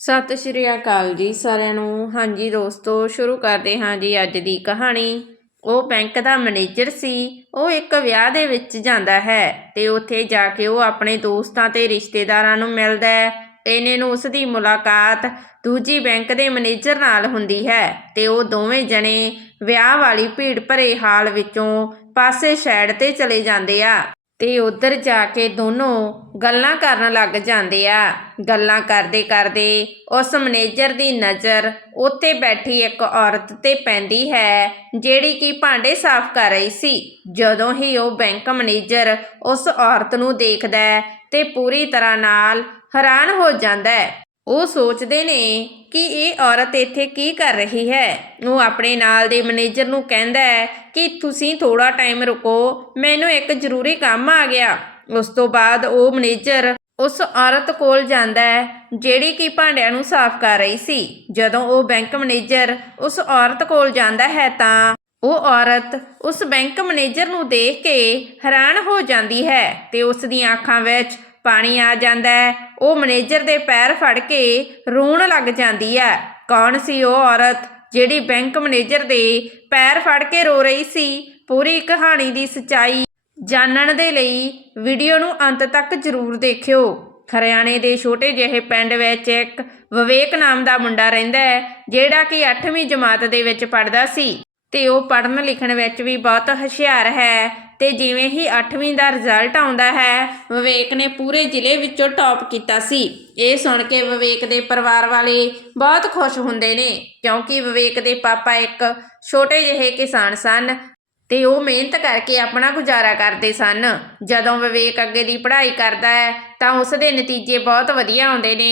ਸਤਿ ਸ਼੍ਰੀ ਅਕਾਲ ਜੀ ਸਾਰਿਆਂ ਨੂੰ। ਹਾਂਜੀ ਦੋਸਤੋ, ਸ਼ੁਰੂ ਕਰਦੇ ਹਾਂ ਜੀ ਅੱਜ ਦੀ ਕਹਾਣੀ। ਉਹ ਬੈਂਕ ਦਾ ਮੈਨੇਜਰ ਸੀ। ਉਹ ਇੱਕ ਵਿਆਹ ਦੇ ਵਿੱਚ ਜਾਂਦਾ ਹੈ ਤੇ ਉੱਥੇ ਜਾ ਕੇ ਉਹ ਆਪਣੇ ਦੋਸਤਾਂ ਤੇ ਰਿਸ਼ਤੇਦਾਰਾਂ ਨੂੰ ਮਿਲਦਾ ਹੈ। ਇਹਨੇ ਨੂੰ ਉਸ ਦੀ ਮੁਲਾਕਾਤ ਦੂਜੀ ਬੈਂਕ ਦੇ ਮੈਨੇਜਰ ਨਾਲ ਹੁੰਦੀ ਹੈ ਤੇ ਉਹ ਦੋਵੇਂ ਜਣੇ ਵਿਆਹ ਵਾਲੀ ਭੀੜ ਭਰੇ ਹਾਲ ਵਿੱਚੋਂ ਪਾਸੇ ਸਾਈਡ ਤੇ ਚਲੇ ਜਾਂਦੇ ਆ। ਤੇ ਉਧਰ ਜਾ ਕੇ ਦੋਨੋਂ ਗੱਲਾਂ ਕਰਨ ਲੱਗ ਜਾਂਦੇ ਆ। ਗੱਲਾਂ ਕਰਦੇ ਕਰਦੇ ਉਸ ਮੈਨੇਜਰ ਦੀ ਨਜ਼ਰ ਉੱਥੇ ਬੈਠੀ ਇੱਕ ਔਰਤ ਤੇ ਪੈਂਦੀ ਹੈ, ਜਿਹੜੀ ਕਿ ਭਾਂਡੇ ਸਾਫ਼ ਕਰ ਰਹੀ ਸੀ। ਜਦੋਂ ਹੀ ਉਹ ਬੈਂਕ ਮੈਨੇਜਰ ਉਸ ਔਰਤ ਨੂੰ ਦੇਖਦਾ ਹੈ ਤੇ ਪੂਰੀ ਤਰ੍ਹਾਂ ਨਾਲ ਹੈਰਾਨ ਹੋ ਜਾਂਦਾ ਉਹ ਸੋਚਦੇ ਨੇ ਕਿ ਇਹ ਔਰਤ ਇੱਥੇ ਕੀ ਕਰ ਰਹੀ ਹੈ। ਉਹ ਆਪਣੇ ਨਾਲ ਦੇ ਮੈਨੇਜਰ ਨੂੰ ਕਹਿੰਦਾ ਹੈ ਕਿ ਤੁਸੀਂ ਥੋੜਾ ਟਾਈਮ ਰੁਕੋ, ਮੈਨੂੰ ਇੱਕ ਜ਼ਰੂਰੀ ਕੰਮ ਆ ਗਿਆ। ਉਸ ਤੋਂ ਬਾਅਦ ਉਹ ਮੈਨੇਜਰ ਉਸ ਔਰਤ ਕੋਲ ਜਾਂਦਾ ਹੈ, ਜਿਹੜੀ ਕਿ ਭਾਂਡਿਆਂ ਨੂੰ ਸਾਫ਼ ਕਰ ਰਹੀ ਸੀ। ਜਦੋਂ ਉਹ ਬੈਂਕ ਮੈਨੇਜਰ ਉਸ ਔਰਤ ਕੋਲ ਜਾਂਦਾ ਹੈ ਤਾਂ ਉਹ ਔਰਤ ਉਸ ਬੈਂਕ ਮੈਨੇਜਰ ਨੂੰ ਦੇਖ ਕੇ ਹੈਰਾਨ ਹੋ ਜਾਂਦੀ ਹੈ ਤੇ ਉਸ ਦੀਆਂ ਅੱਖਾਂ ਵਿੱਚ ਪਾਣੀ ਆ ਜਾਂਦਾ ਹੈ। ਉਹ ਮੈਨੇਜਰ ਦੇ ਪੈਰ ਫੜ ਕੇ ਰੋਣ ਲੱਗ ਜਾਂਦੀ ਹੈ। ਕੌਣ ਸੀ ਉਹ ਔਰਤ ਜਿਹੜੀ ਬੈਂਕ ਮੈਨੇਜਰ ਦੇ ਪੈਰ ਫੜ ਕੇ ਰੋ ਰਹੀ ਸੀ? ਪੂਰੀ ਕਹਾਣੀ ਦੀ ਸਚਾਈ ਜਾਣਨ ਦੇ ਲਈ ਵੀਡੀਓ ਨੂੰ ਅੰਤ ਤੱਕ ਜ਼ਰੂਰ ਦੇਖਿਓ। ਹਰਿਆਣੇ ਦੇ ਛੋਟੇ ਜਿਹੇ ਪਿੰਡ ਵਿੱਚ ਇੱਕ ਵਿਵੇਕ ਨਾਮ ਦਾ ਮੁੰਡਾ ਰਹਿੰਦਾ ਹੈ, ਜਿਹੜਾ ਕਿ 8ਵੀਂ ਜਮਾਤ ਦੇ ਵਿੱਚ ਪੜ੍ਹਦਾ ਸੀ। ਤੇ ਉਹ ਪੜ੍ਹਨ ਲਿਖਣ ਵਿੱਚ ਵੀ ਬਹੁਤ ਹੁਸ਼ਿਆਰ ਹੈ। ਤੇ ਜਿਵੇਂ ਹੀ 8ਵੀਂ ਦਾ ਰਿਜ਼ਲਟ ਆਉਂਦਾ ਹੈ, ਵਿਵੇਕ ਨੇ ਪੂਰੇ ਜ਼ਿਲ੍ਹੇ ਵਿੱਚੋਂ ਟੌਪ ਕੀਤਾ ਸੀ। ਇਹ ਸੁਣ ਕੇ ਵਿਵੇਕ ਦੇ ਪਰਿਵਾਰ ਵਾਲੇ ਬਹੁਤ ਖੁਸ਼ ਹੁੰਦੇ ਨੇ, ਕਿਉਂਕਿ ਵਿਵੇਕ ਦੇ ਪਾਪਾ ਇੱਕ ਛੋਟੇ ਜਿਹੇ ਕਿਸਾਨ ਸਨ ਤੇ ਉਹ ਮਿਹਨਤ ਕਰਕੇ ਆਪਣਾ ਗੁਜ਼ਾਰਾ ਕਰਦੇ ਸਨ। ਜਦੋਂ ਵਿਵੇਕ ਅੱਗੇ ਦੀ ਪੜ੍ਹਾਈ ਕਰਦਾ ਹੈ, ਤਾਂ ਉਸ ਦੇ ਨਤੀਜੇ ਬਹੁਤ ਵਧੀਆ ਆਉਂਦੇ ਨੇ।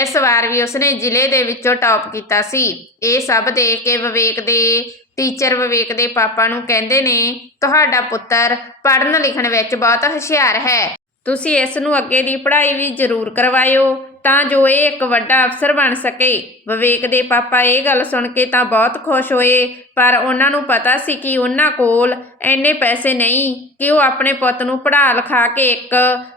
ਇਸ ਵਾਰ ਵੀ ਉਸਨੇ ਜ਼ਿਲ੍ਹੇ ਦੇ ਵਿੱਚੋਂ ਟੌਪ ਕੀਤਾ ਸੀ। ਇਹ ਸਭ ਦੇਖ ਕੇ ਵਿਵੇਕ ਦੇ ਟੀਚਰ ਵਿਵੇਕ ਦੇ ਪਾਪਾ ਨੂੰ ਕਹਿੰਦੇ ਨੇ, ਤੁਹਾਡਾ ਪੁੱਤਰ ਪੜ੍ਹਨ ਲਿਖਣ ਵਿੱਚ ਬਹੁਤ ਹੁਸ਼ਿਆਰ ਹੈ। ਤੁਸੀਂ ਇਸ ਨੂੰ ਅੱਗੇ ਦੀ ਪੜ੍ਹਾਈ ਵੀ ਜ਼ਰੂਰ ਕਰਵਾਇਓ, ਤਾਂ ਜੋ ਇਹ ਇੱਕ ਵੱਡਾ ਅਫਸਰ ਬਣ ਸਕੇ। ਵਿਵੇਕ ਦੇ ਪਾਪਾ ਇਹ ਗੱਲ ਸੁਣ ਕੇ ਤਾਂ ਬਹੁਤ ਖੁਸ਼ ਹੋਏ, ਪਰ ਉਹਨਾਂ ਨੂੰ ਪਤਾ ਸੀ ਕਿ ਉਹਨਾਂ ਕੋਲ ਇੰਨੇ ਪੈਸੇ ਨਹੀਂ ਕਿ ਉਹ ਆਪਣੇ ਪੁੱਤ ਨੂੰ ਪੜ੍ਹਾ ਲਿਖਾ ਕੇ ਇੱਕ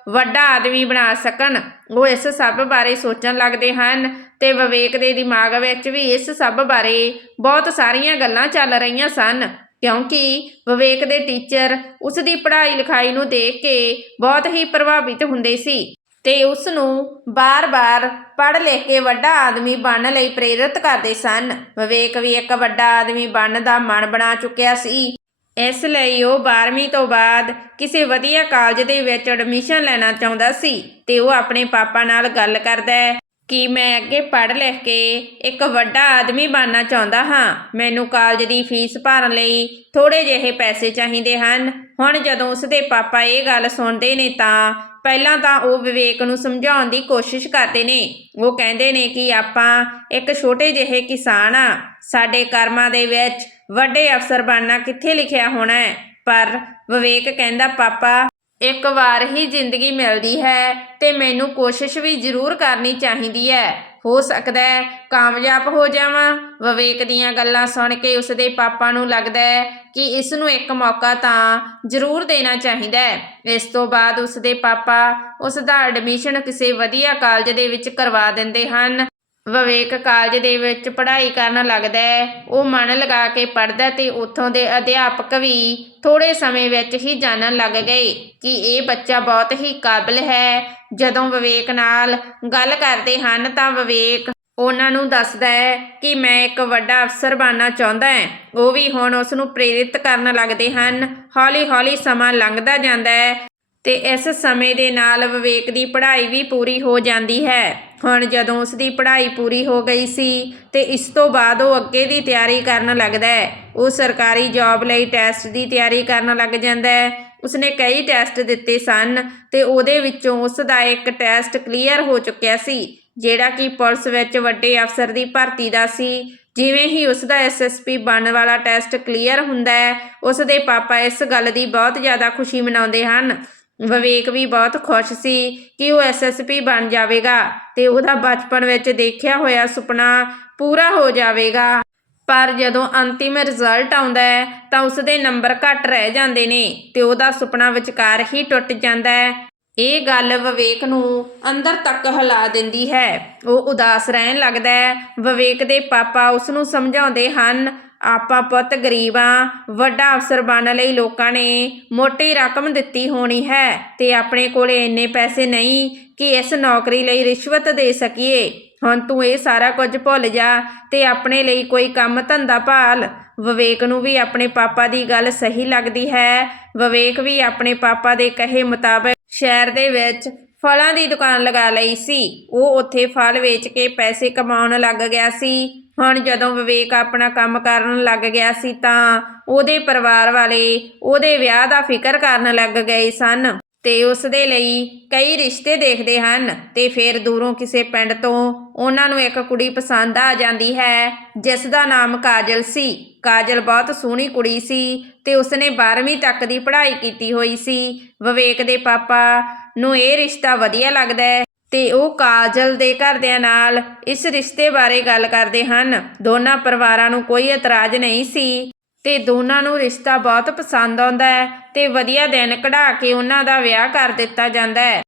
ਵੱਡਾ ਆਦਮੀ ਬਣਾ ਸਕਣ। ਉਹ ਇਸ ਸਭ ਬਾਰੇ ਸੋਚਣ ਲੱਗਦੇ ਹਨ ਤੇ ਵਿਵੇਕ ਦੇ ਦਿਮਾਗ ਵਿੱਚ ਵੀ ਇਸ ਸਭ ਬਾਰੇ ਬਹੁਤ ਸਾਰੀਆਂ ਗੱਲਾਂ ਚੱਲ ਰਹੀਆਂ ਸਨ, ਕਿਉਂਕਿ ਵਿਵੇਕ ਦੇ ਟੀਚਰ ਉਸ ਦੀ ਪੜ੍ਹਾਈ ਲਿਖਾਈ ਨੂੰ ਦੇਖ ਕੇ ਬਹੁਤ ਹੀ ਪ੍ਰਭਾਵਿਤ ਹੁੰਦੇ ਸੀ ਤੇ ਉਸ ਨੂੰ ਬਾਰ-ਬਾਰ ਪੜ੍ਹ ਲਿਖ ਕੇ ਵੱਡਾ ਆਦਮੀ ਬਣਨ ਲਈ ਪ੍ਰੇਰਿਤ ਕਰਦੇ ਸਨ। ਵਿਵੇਕ ਵੀ ਇੱਕ ਵੱਡਾ ਆਦਮੀ ਬਣਨ ਦਾ ਮਨ ਬਣਾ ਚੁੱਕਿਆ ਸੀ। ਇਸ ਲਈ ਉਹ 12ਵੀਂ ਤੋਂ ਬਾਅਦ ਕਿਸੇ ਵਧੀਆ ਕਾਲਜ ਦੇ ਵਿੱਚ ਐਡਮਿਸ਼ਨ ਲੈਣਾ ਚਾਹੁੰਦਾ ਸੀ ਤੇ ਉਹ ਆਪਣੇ ਪਾਪਾ ਨਾਲ ਗੱਲ ਕਰਦਾ ਹੈ। ਕਿ ਮੈਂ ਅੱਗੇ ਪੜ੍ਹ ਲਿਖ ਕੇ ਇੱਕ ਵੱਡਾ ਆਦਮੀ ਬਣਨਾ ਚਾਹੁੰਦਾ ਹਾਂ। ਮੈਨੂੰ ਕਾਲਜ ਦੀ ਫੀਸ ਭਰਨ ਲਈ ਥੋੜੇ ਜਿਹੇ ਪੈਸੇ ਚਾਹੀਦੇ ਹਨ। ਹੁਣ ਜਦੋਂ ਉਸਦੇ ਪਾਪਾ ਇਹ ਗੱਲ ਸੁਣਦੇ ਨੇ ਤਾਂ ਪਹਿਲਾਂ ਤਾਂ ਉਹ ਵਿਵੇਕ ਨੂੰ ਸਮਝਾਉਣ ਦੀ ਕੋਸ਼ਿਸ਼ ਕਰਦੇ ਨੇ। ਉਹ ਕਹਿੰਦੇ ਨੇ ਕਿ ਆਪਾਂ ਇੱਕ ਛੋਟੇ ਜਿਹੇ ਕਿਸਾਨ ਆ। ਸਾਡੇ ਕਰਮਾਂ ਦੇ ਵਿੱਚ ਵੱਡੇ ਅਫਸਰ ਬਣਨਾ ਕਿੱਥੇ ਲਿਖਿਆ ਹੋਣਾ ਹੈ? ਪਰ ਵਿਵੇਕ ਕਹਿੰਦਾ, ਪਾਪਾ ਇੱਕ ਵਾਰ ਹੀ ਜ਼ਿੰਦਗੀ ਮਿਲਦੀ ਹੈ ਤੇ ਮੈਨੂੰ ਕੋਸ਼ਿਸ਼ ਵੀ ਜ਼ਰੂਰ ਕਰਨੀ ਚਾਹੀਦੀ ਹੈ। ਹੋ ਸਕਦਾ ਹੈ ਕਾਮਯਾਬ ਹੋ ਜਾਵਾਂ। ਵਿਵੇਕ ਦੀਆਂ ਗੱਲਾਂ ਸੁਣ ਕੇ ਉਸਦੇ ਪਾਪਾ ਨੂੰ ਲੱਗਦਾ ਹੈ ਕਿ ਇਸ ਨੂੰ ਇੱਕ ਮੌਕਾ ਤਾਂ ਜ਼ਰੂਰ ਦੇਣਾ ਚਾਹੀਦਾ ਹੈ। ਇਸ ਤੋਂ ਬਾਅਦ ਉਸਦੇ ਪਾਪਾ ਉਸ ਦਾ ਐਡਮਿਸ਼ਨ ਕਿਸੇ ਵਧੀਆ ਕਾਲਜ ਦੇ ਵਿੱਚ ਕਰਵਾ ਦਿੰਦੇ ਹਨ। ਵਿਵੇਕ ਕਾਲਜ ਦੇ ਵਿੱਚ ਪੜ੍ਹਾਈ ਕਰਨ ਲੱਗਦਾ ਹੈ। ਉਹ ਮਨ ਲਗਾ ਕੇ ਪੜ੍ਹਦਾ ਤੇ ਉੱਥੋਂ ਦੇ ਅਧਿਆਪਕ ਵੀ ਥੋੜੇ ਸਮੇਂ ਵਿੱਚ ਹੀ ਜਾਣਨ ਲੱਗ ਗਏ ਕਿ ਇਹ ਬੱਚਾ ਬਹੁਤ ਹੀ ਕਾਬਿਲ ਹੈ। ਜਦੋਂ ਵਿਵੇਕ ਨਾਲ ਗੱਲ ਕਰਦੇ ਹਨ ਤਾਂ ਵਿਵੇਕ ਉਹਨਾਂ ਨੂੰ ਦੱਸਦਾ ਹੈ ਕਿ ਮੈਂ ਇੱਕ ਵੱਡਾ ਅਫਸਰ ਬਣਨਾ ਚਾਹੁੰਦਾ ਹਾਂ। ਉਹ ਵੀ ਹੁਣ ਉਸ ਨੂੰ ਪ੍ਰੇਰਿਤ ਕਰਨ ਲੱਗਦੇ ਹਨ। ਹੌਲੀ-ਹੌਲੀ ਸਮਾਂ ਲੰਘਦਾ ਜਾਂਦਾ ਹੈ। ਤੇ ਇਸ ਸਮੇਂ ਦੇ ਨਾਲ ਵਿਵੇਕ ਦੀ ਪੜ੍ਹਾਈ ਵੀ ਪੂਰੀ ਹੋ ਜਾਂਦੀ ਹੈ। ਹੁਣ ਜਦੋਂ ਉਸ ਦੀ ਪੜ੍ਹਾਈ ਪੂਰੀ ਹੋ ਗਈ ਸੀ ਤੇ ਇਸ ਤੋਂ ਬਾਅਦ ਉਹ ਅੱਗੇ ਦੀ ਤਿਆਰੀ ਕਰਨ ਲੱਗਦਾ ਹੈ। ਉਹ ਸਰਕਾਰੀ ਜੌਬ ਲਈ ਟੈਸਟ ਦੀ ਤਿਆਰੀ ਕਰਨ ਲੱਗ ਜਾਂਦਾ ਹੈ। ਉਸਨੇ ਕਈ ਟੈਸਟ ਦਿੱਤੇ ਸਨ ਤੇ ਉਹਦੇ ਵਿੱਚੋਂ ਉਸ ਦਾ ਇੱਕ ਟੈਸਟ ਕਲੀਅਰ ਹੋ ਚੁੱਕਿਆ ਸੀ, ਜਿਹੜਾ ਕਿ ਪੁਲਿਸ ਵਿੱਚ ਵੱਡੇ ਅਫਸਰ ਦੀ ਭਰਤੀ ਦਾ ਸੀ। ਜਿਵੇਂ ਹੀ ਉਸ ਦਾ ਐਸਐਸਪੀ ਬਣਨ ਵਾਲਾ ਟੈਸਟ ਕਲੀਅਰ ਹੁੰਦਾ ਹੈ, ਉਸ ਦੇ ਪਾਪਾ ਇਸ ਗੱਲ ਦੀ ਬਹੁਤ ਜ਼ਿਆਦਾ ਖੁਸ਼ੀ ਮਨਾਉਂਦੇ ਹਨ। ਵਿਵੇਕ ਵੀ ਬਹੁਤ ਖੁਸ਼ ਸੀ ਕਿ ਉਹ ਐਸਐਸਪੀ ਬਣ ਜਾਵੇਗਾ ਤੇ ਉਹਦਾ ਬਚਪਨ ਵਿੱਚ ਦੇਖਿਆ ਹੋਇਆ ਸੁਪਨਾ ਪੂਰਾ ਹੋ ਜਾਵੇਗਾ। ਪਰ ਜਦੋਂ ਅੰਤਿਮ ਰਿਜ਼ਲਟ ਆਉਂਦਾ ਹੈ, ਤਾਂ ਉਸਦੇ ਨੰਬਰ ਘੱਟ ਰਹਿ ਜਾਂਦੇ ਨੇ ਤੇ ਉਹਦਾ ਸੁਪਨਾ ਵਿਚਕਾਰ ਹੀ ਟੁੱਟ ਜਾਂਦਾ ਹੈ। ਇਹ ਗੱਲ ਵਿਵੇਕ ਨੂੰ ਅੰਦਰ ਤੱਕ ਹਿਲਾ ਦਿੰਦੀ ਹੈ। ਉਹ ਉਦਾਸ ਰਹਿਣ ਲੱਗਦਾ ਹੈ। ਵਿਵੇਕ ਦੇ ਪਾਪਾ ਉਸ ਨੂੰ ਸਮਝਾਉਂਦੇ ਹਨ ਆਪਾਂ ਪੁੱਤ ਗਰੀਬਾਂ, ਵੱਡਾ ਅਫਸਰ ਬਣਨ ਲਈ ਲੋਕਾਂ ਨੇ ਮੋਟੀ ਰਕਮ ਦਿੱਤੀ ਹੋਣੀ ਹੈ ਤੇ ਆਪਣੇ ਕੋਲੇ ਇੰਨੇ ਪੈਸੇ ਨਹੀਂ ਕਿ ਇਸ ਨੌਕਰੀ ਲਈ ਰਿਸ਼ਵਤ ਦੇ ਸਕੀਏ। ਹੁਣ ਤੂੰ ਇਹ ਸਾਰਾ ਕੁਝ ਭੁੱਲ ਜਾ ਤੇ ਆਪਣੇ ਲਈ ਕੋਈ ਕੰਮ ਧੰਦਾ ਭਾਲ। ਵਿਵੇਕ ਨੂੰ ਵੀ ਆਪਣੇ ਪਾਪਾ ਦੀ ਗੱਲ ਸਹੀ ਲੱਗਦੀ ਹੈ। ਵਿਵੇਕ ਵੀ ਆਪਣੇ ਪਾਪਾ ਦੇ ਕਹੇ ਮੁਤਾਬਕ ਸ਼ਹਿਰ ਦੇ ਵਿੱਚ ਫਲਾਂ ਦੀ ਦੁਕਾਨ ਲਗਾ ਲਈ ਸੀ। ਉਹ ਉੱਥੇ ਫਲ ਵੇਚ ਕੇ ਪੈਸੇ ਕਮਾਉਣ ਲੱਗ ਗਿਆ ਸੀ। ਹੁਣ ਜਦੋਂ ਵਿਵੇਕ ਆਪਣਾ ਕੰਮ ਕਰਨ ਲੱਗ ਗਿਆ ਸੀ ਤਾਂ ਉਹਦੇ ਪਰਿਵਾਰ ਵਾਲੇ ਉਹਦੇ ਵਿਆਹ ਦਾ ਫਿਕਰ ਕਰਨ ਲੱਗ ਗਏ ਸਨ ਤੇ ਉਸ ਦੇ ਲਈ ਕਈ ਰਿਸ਼ਤੇ ਦੇਖਦੇ ਹਨ ਤੇ ਫਿਰ ਦੂਰੋਂ ਕਿਸੇ ਪਿੰਡ ਤੋਂ ਉਹਨਾਂ ਨੂੰ ਇੱਕ ਕੁੜੀ ਪਸੰਦ ਆ ਜਾਂਦੀ ਹੈ, ਜਿਸ ਦਾ ਨਾਮ ਕਾਜਲ ਸੀ। ਕਾਜਲ ਬਹੁਤ ਸੋਹਣੀ ਕੁੜੀ ਸੀ ਤੇ ਉਸਨੇ 12ਵੀਂ ਤੱਕ ਦੀ ਪੜ੍ਹਾਈ ਕੀਤੀ ਹੋਈ ਸੀ। ਵਿਵੇਕ ਦੇ ਪਾਪਾ ਨੂੰ ਇਹ ਰਿਸ਼ਤਾ ਵਧੀਆ ਲੱਗਦਾ ਹੈ। ਤੇ ਉਹ ਕਾਜਲ ਦੇ ਘਰਦਿਆਂ ਨਾਲ ਇਸ ਰਿਸ਼ਤੇ ਬਾਰੇ ਗੱਲ ਕਰਦੇ ਹਨ। ਦੋਨਾਂ ਪਰਿਵਾਰਾਂ ਨੂੰ ਕੋਈ ਇਤਰਾਜ਼ ਨਹੀਂ ਸੀ ਤੇ ਦੋਨਾਂ ਨੂੰ ਰਿਸ਼ਤਾ ਬਹੁਤ ਪਸੰਦ ਆਉਂਦਾ ਹੈ ਤੇ ਵਧੀਆ ਦਿਨ ਕਢਾ ਕੇ ਉਹਨਾਂ ਦਾ ਵਿਆਹ ਕਰ ਦਿੱਤਾ ਜਾਂਦਾ ਹੈ।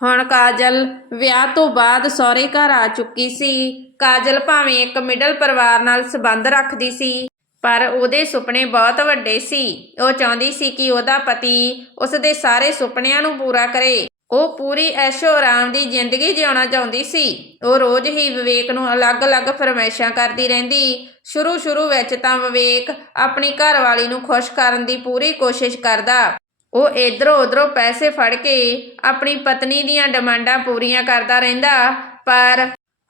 ਹੁਣ ਕਾਜਲ ਵਿਆਹ ਤੋਂ ਬਾਅਦ ਸਹੁਰੇ ਘਰ ਆ ਚੁੱਕੀ ਸੀ। ਕਾਜਲ ਭਾਵੇਂ ਇੱਕ ਮਿਡਲ ਪਰਿਵਾਰ ਨਾਲ ਸੰਬੰਧ ਰੱਖਦੀ ਸੀ, ਪਰ ਉਹਦੇ ਸੁਪਨੇ ਬਹੁਤ ਵੱਡੇ ਸੀ। ਉਹ ਚਾਹੁੰਦੀ ਸੀ ਕਿ ਉਹਦਾ ਪਤੀ ਉਸ ਦੇ ਸਾਰੇ ਸੁਪਨਿਆਂ ਨੂੰ ਪੂਰਾ ਕਰੇ। ਉਹ ਪੂਰੀ ਐਸ਼ੋ ਆਰਾਮ ਦੀ ਜ਼ਿੰਦਗੀ ਜਿਉਣਾ ਚਾਹੁੰਦੀ ਸੀ। ਉਹ ਰੋਜ਼ ਹੀ ਵਿਵੇਕ ਨੂੰ ਅਲੱਗ-ਅਲੱਗ ਫਰਮਾਇਸ਼ਾਂ ਕਰਦੀ ਰਹਿੰਦੀ। ਸ਼ੁਰੂ-ਸ਼ੁਰੂ ਵਿੱਚ ਤਾਂ ਵਿਵੇਕ ਆਪਣੀ ਘਰਵਾਲੀ ਨੂੰ ਖੁਸ਼ ਕਰਨ ਦੀ ਪੂਰੀ ਕੋਸ਼ਿਸ਼ ਕਰਦਾ। ਉਹ ਇਧਰੋਂ ਉਧਰੋਂ ਪੈਸੇ ਫੜ ਕੇ ਆਪਣੀ ਪਤਨੀ ਦੀਆਂ ਡਿਮਾਂਡਾਂ ਪੂਰੀਆਂ ਕਰਦਾ ਰਹਿੰਦਾ। ਪਰ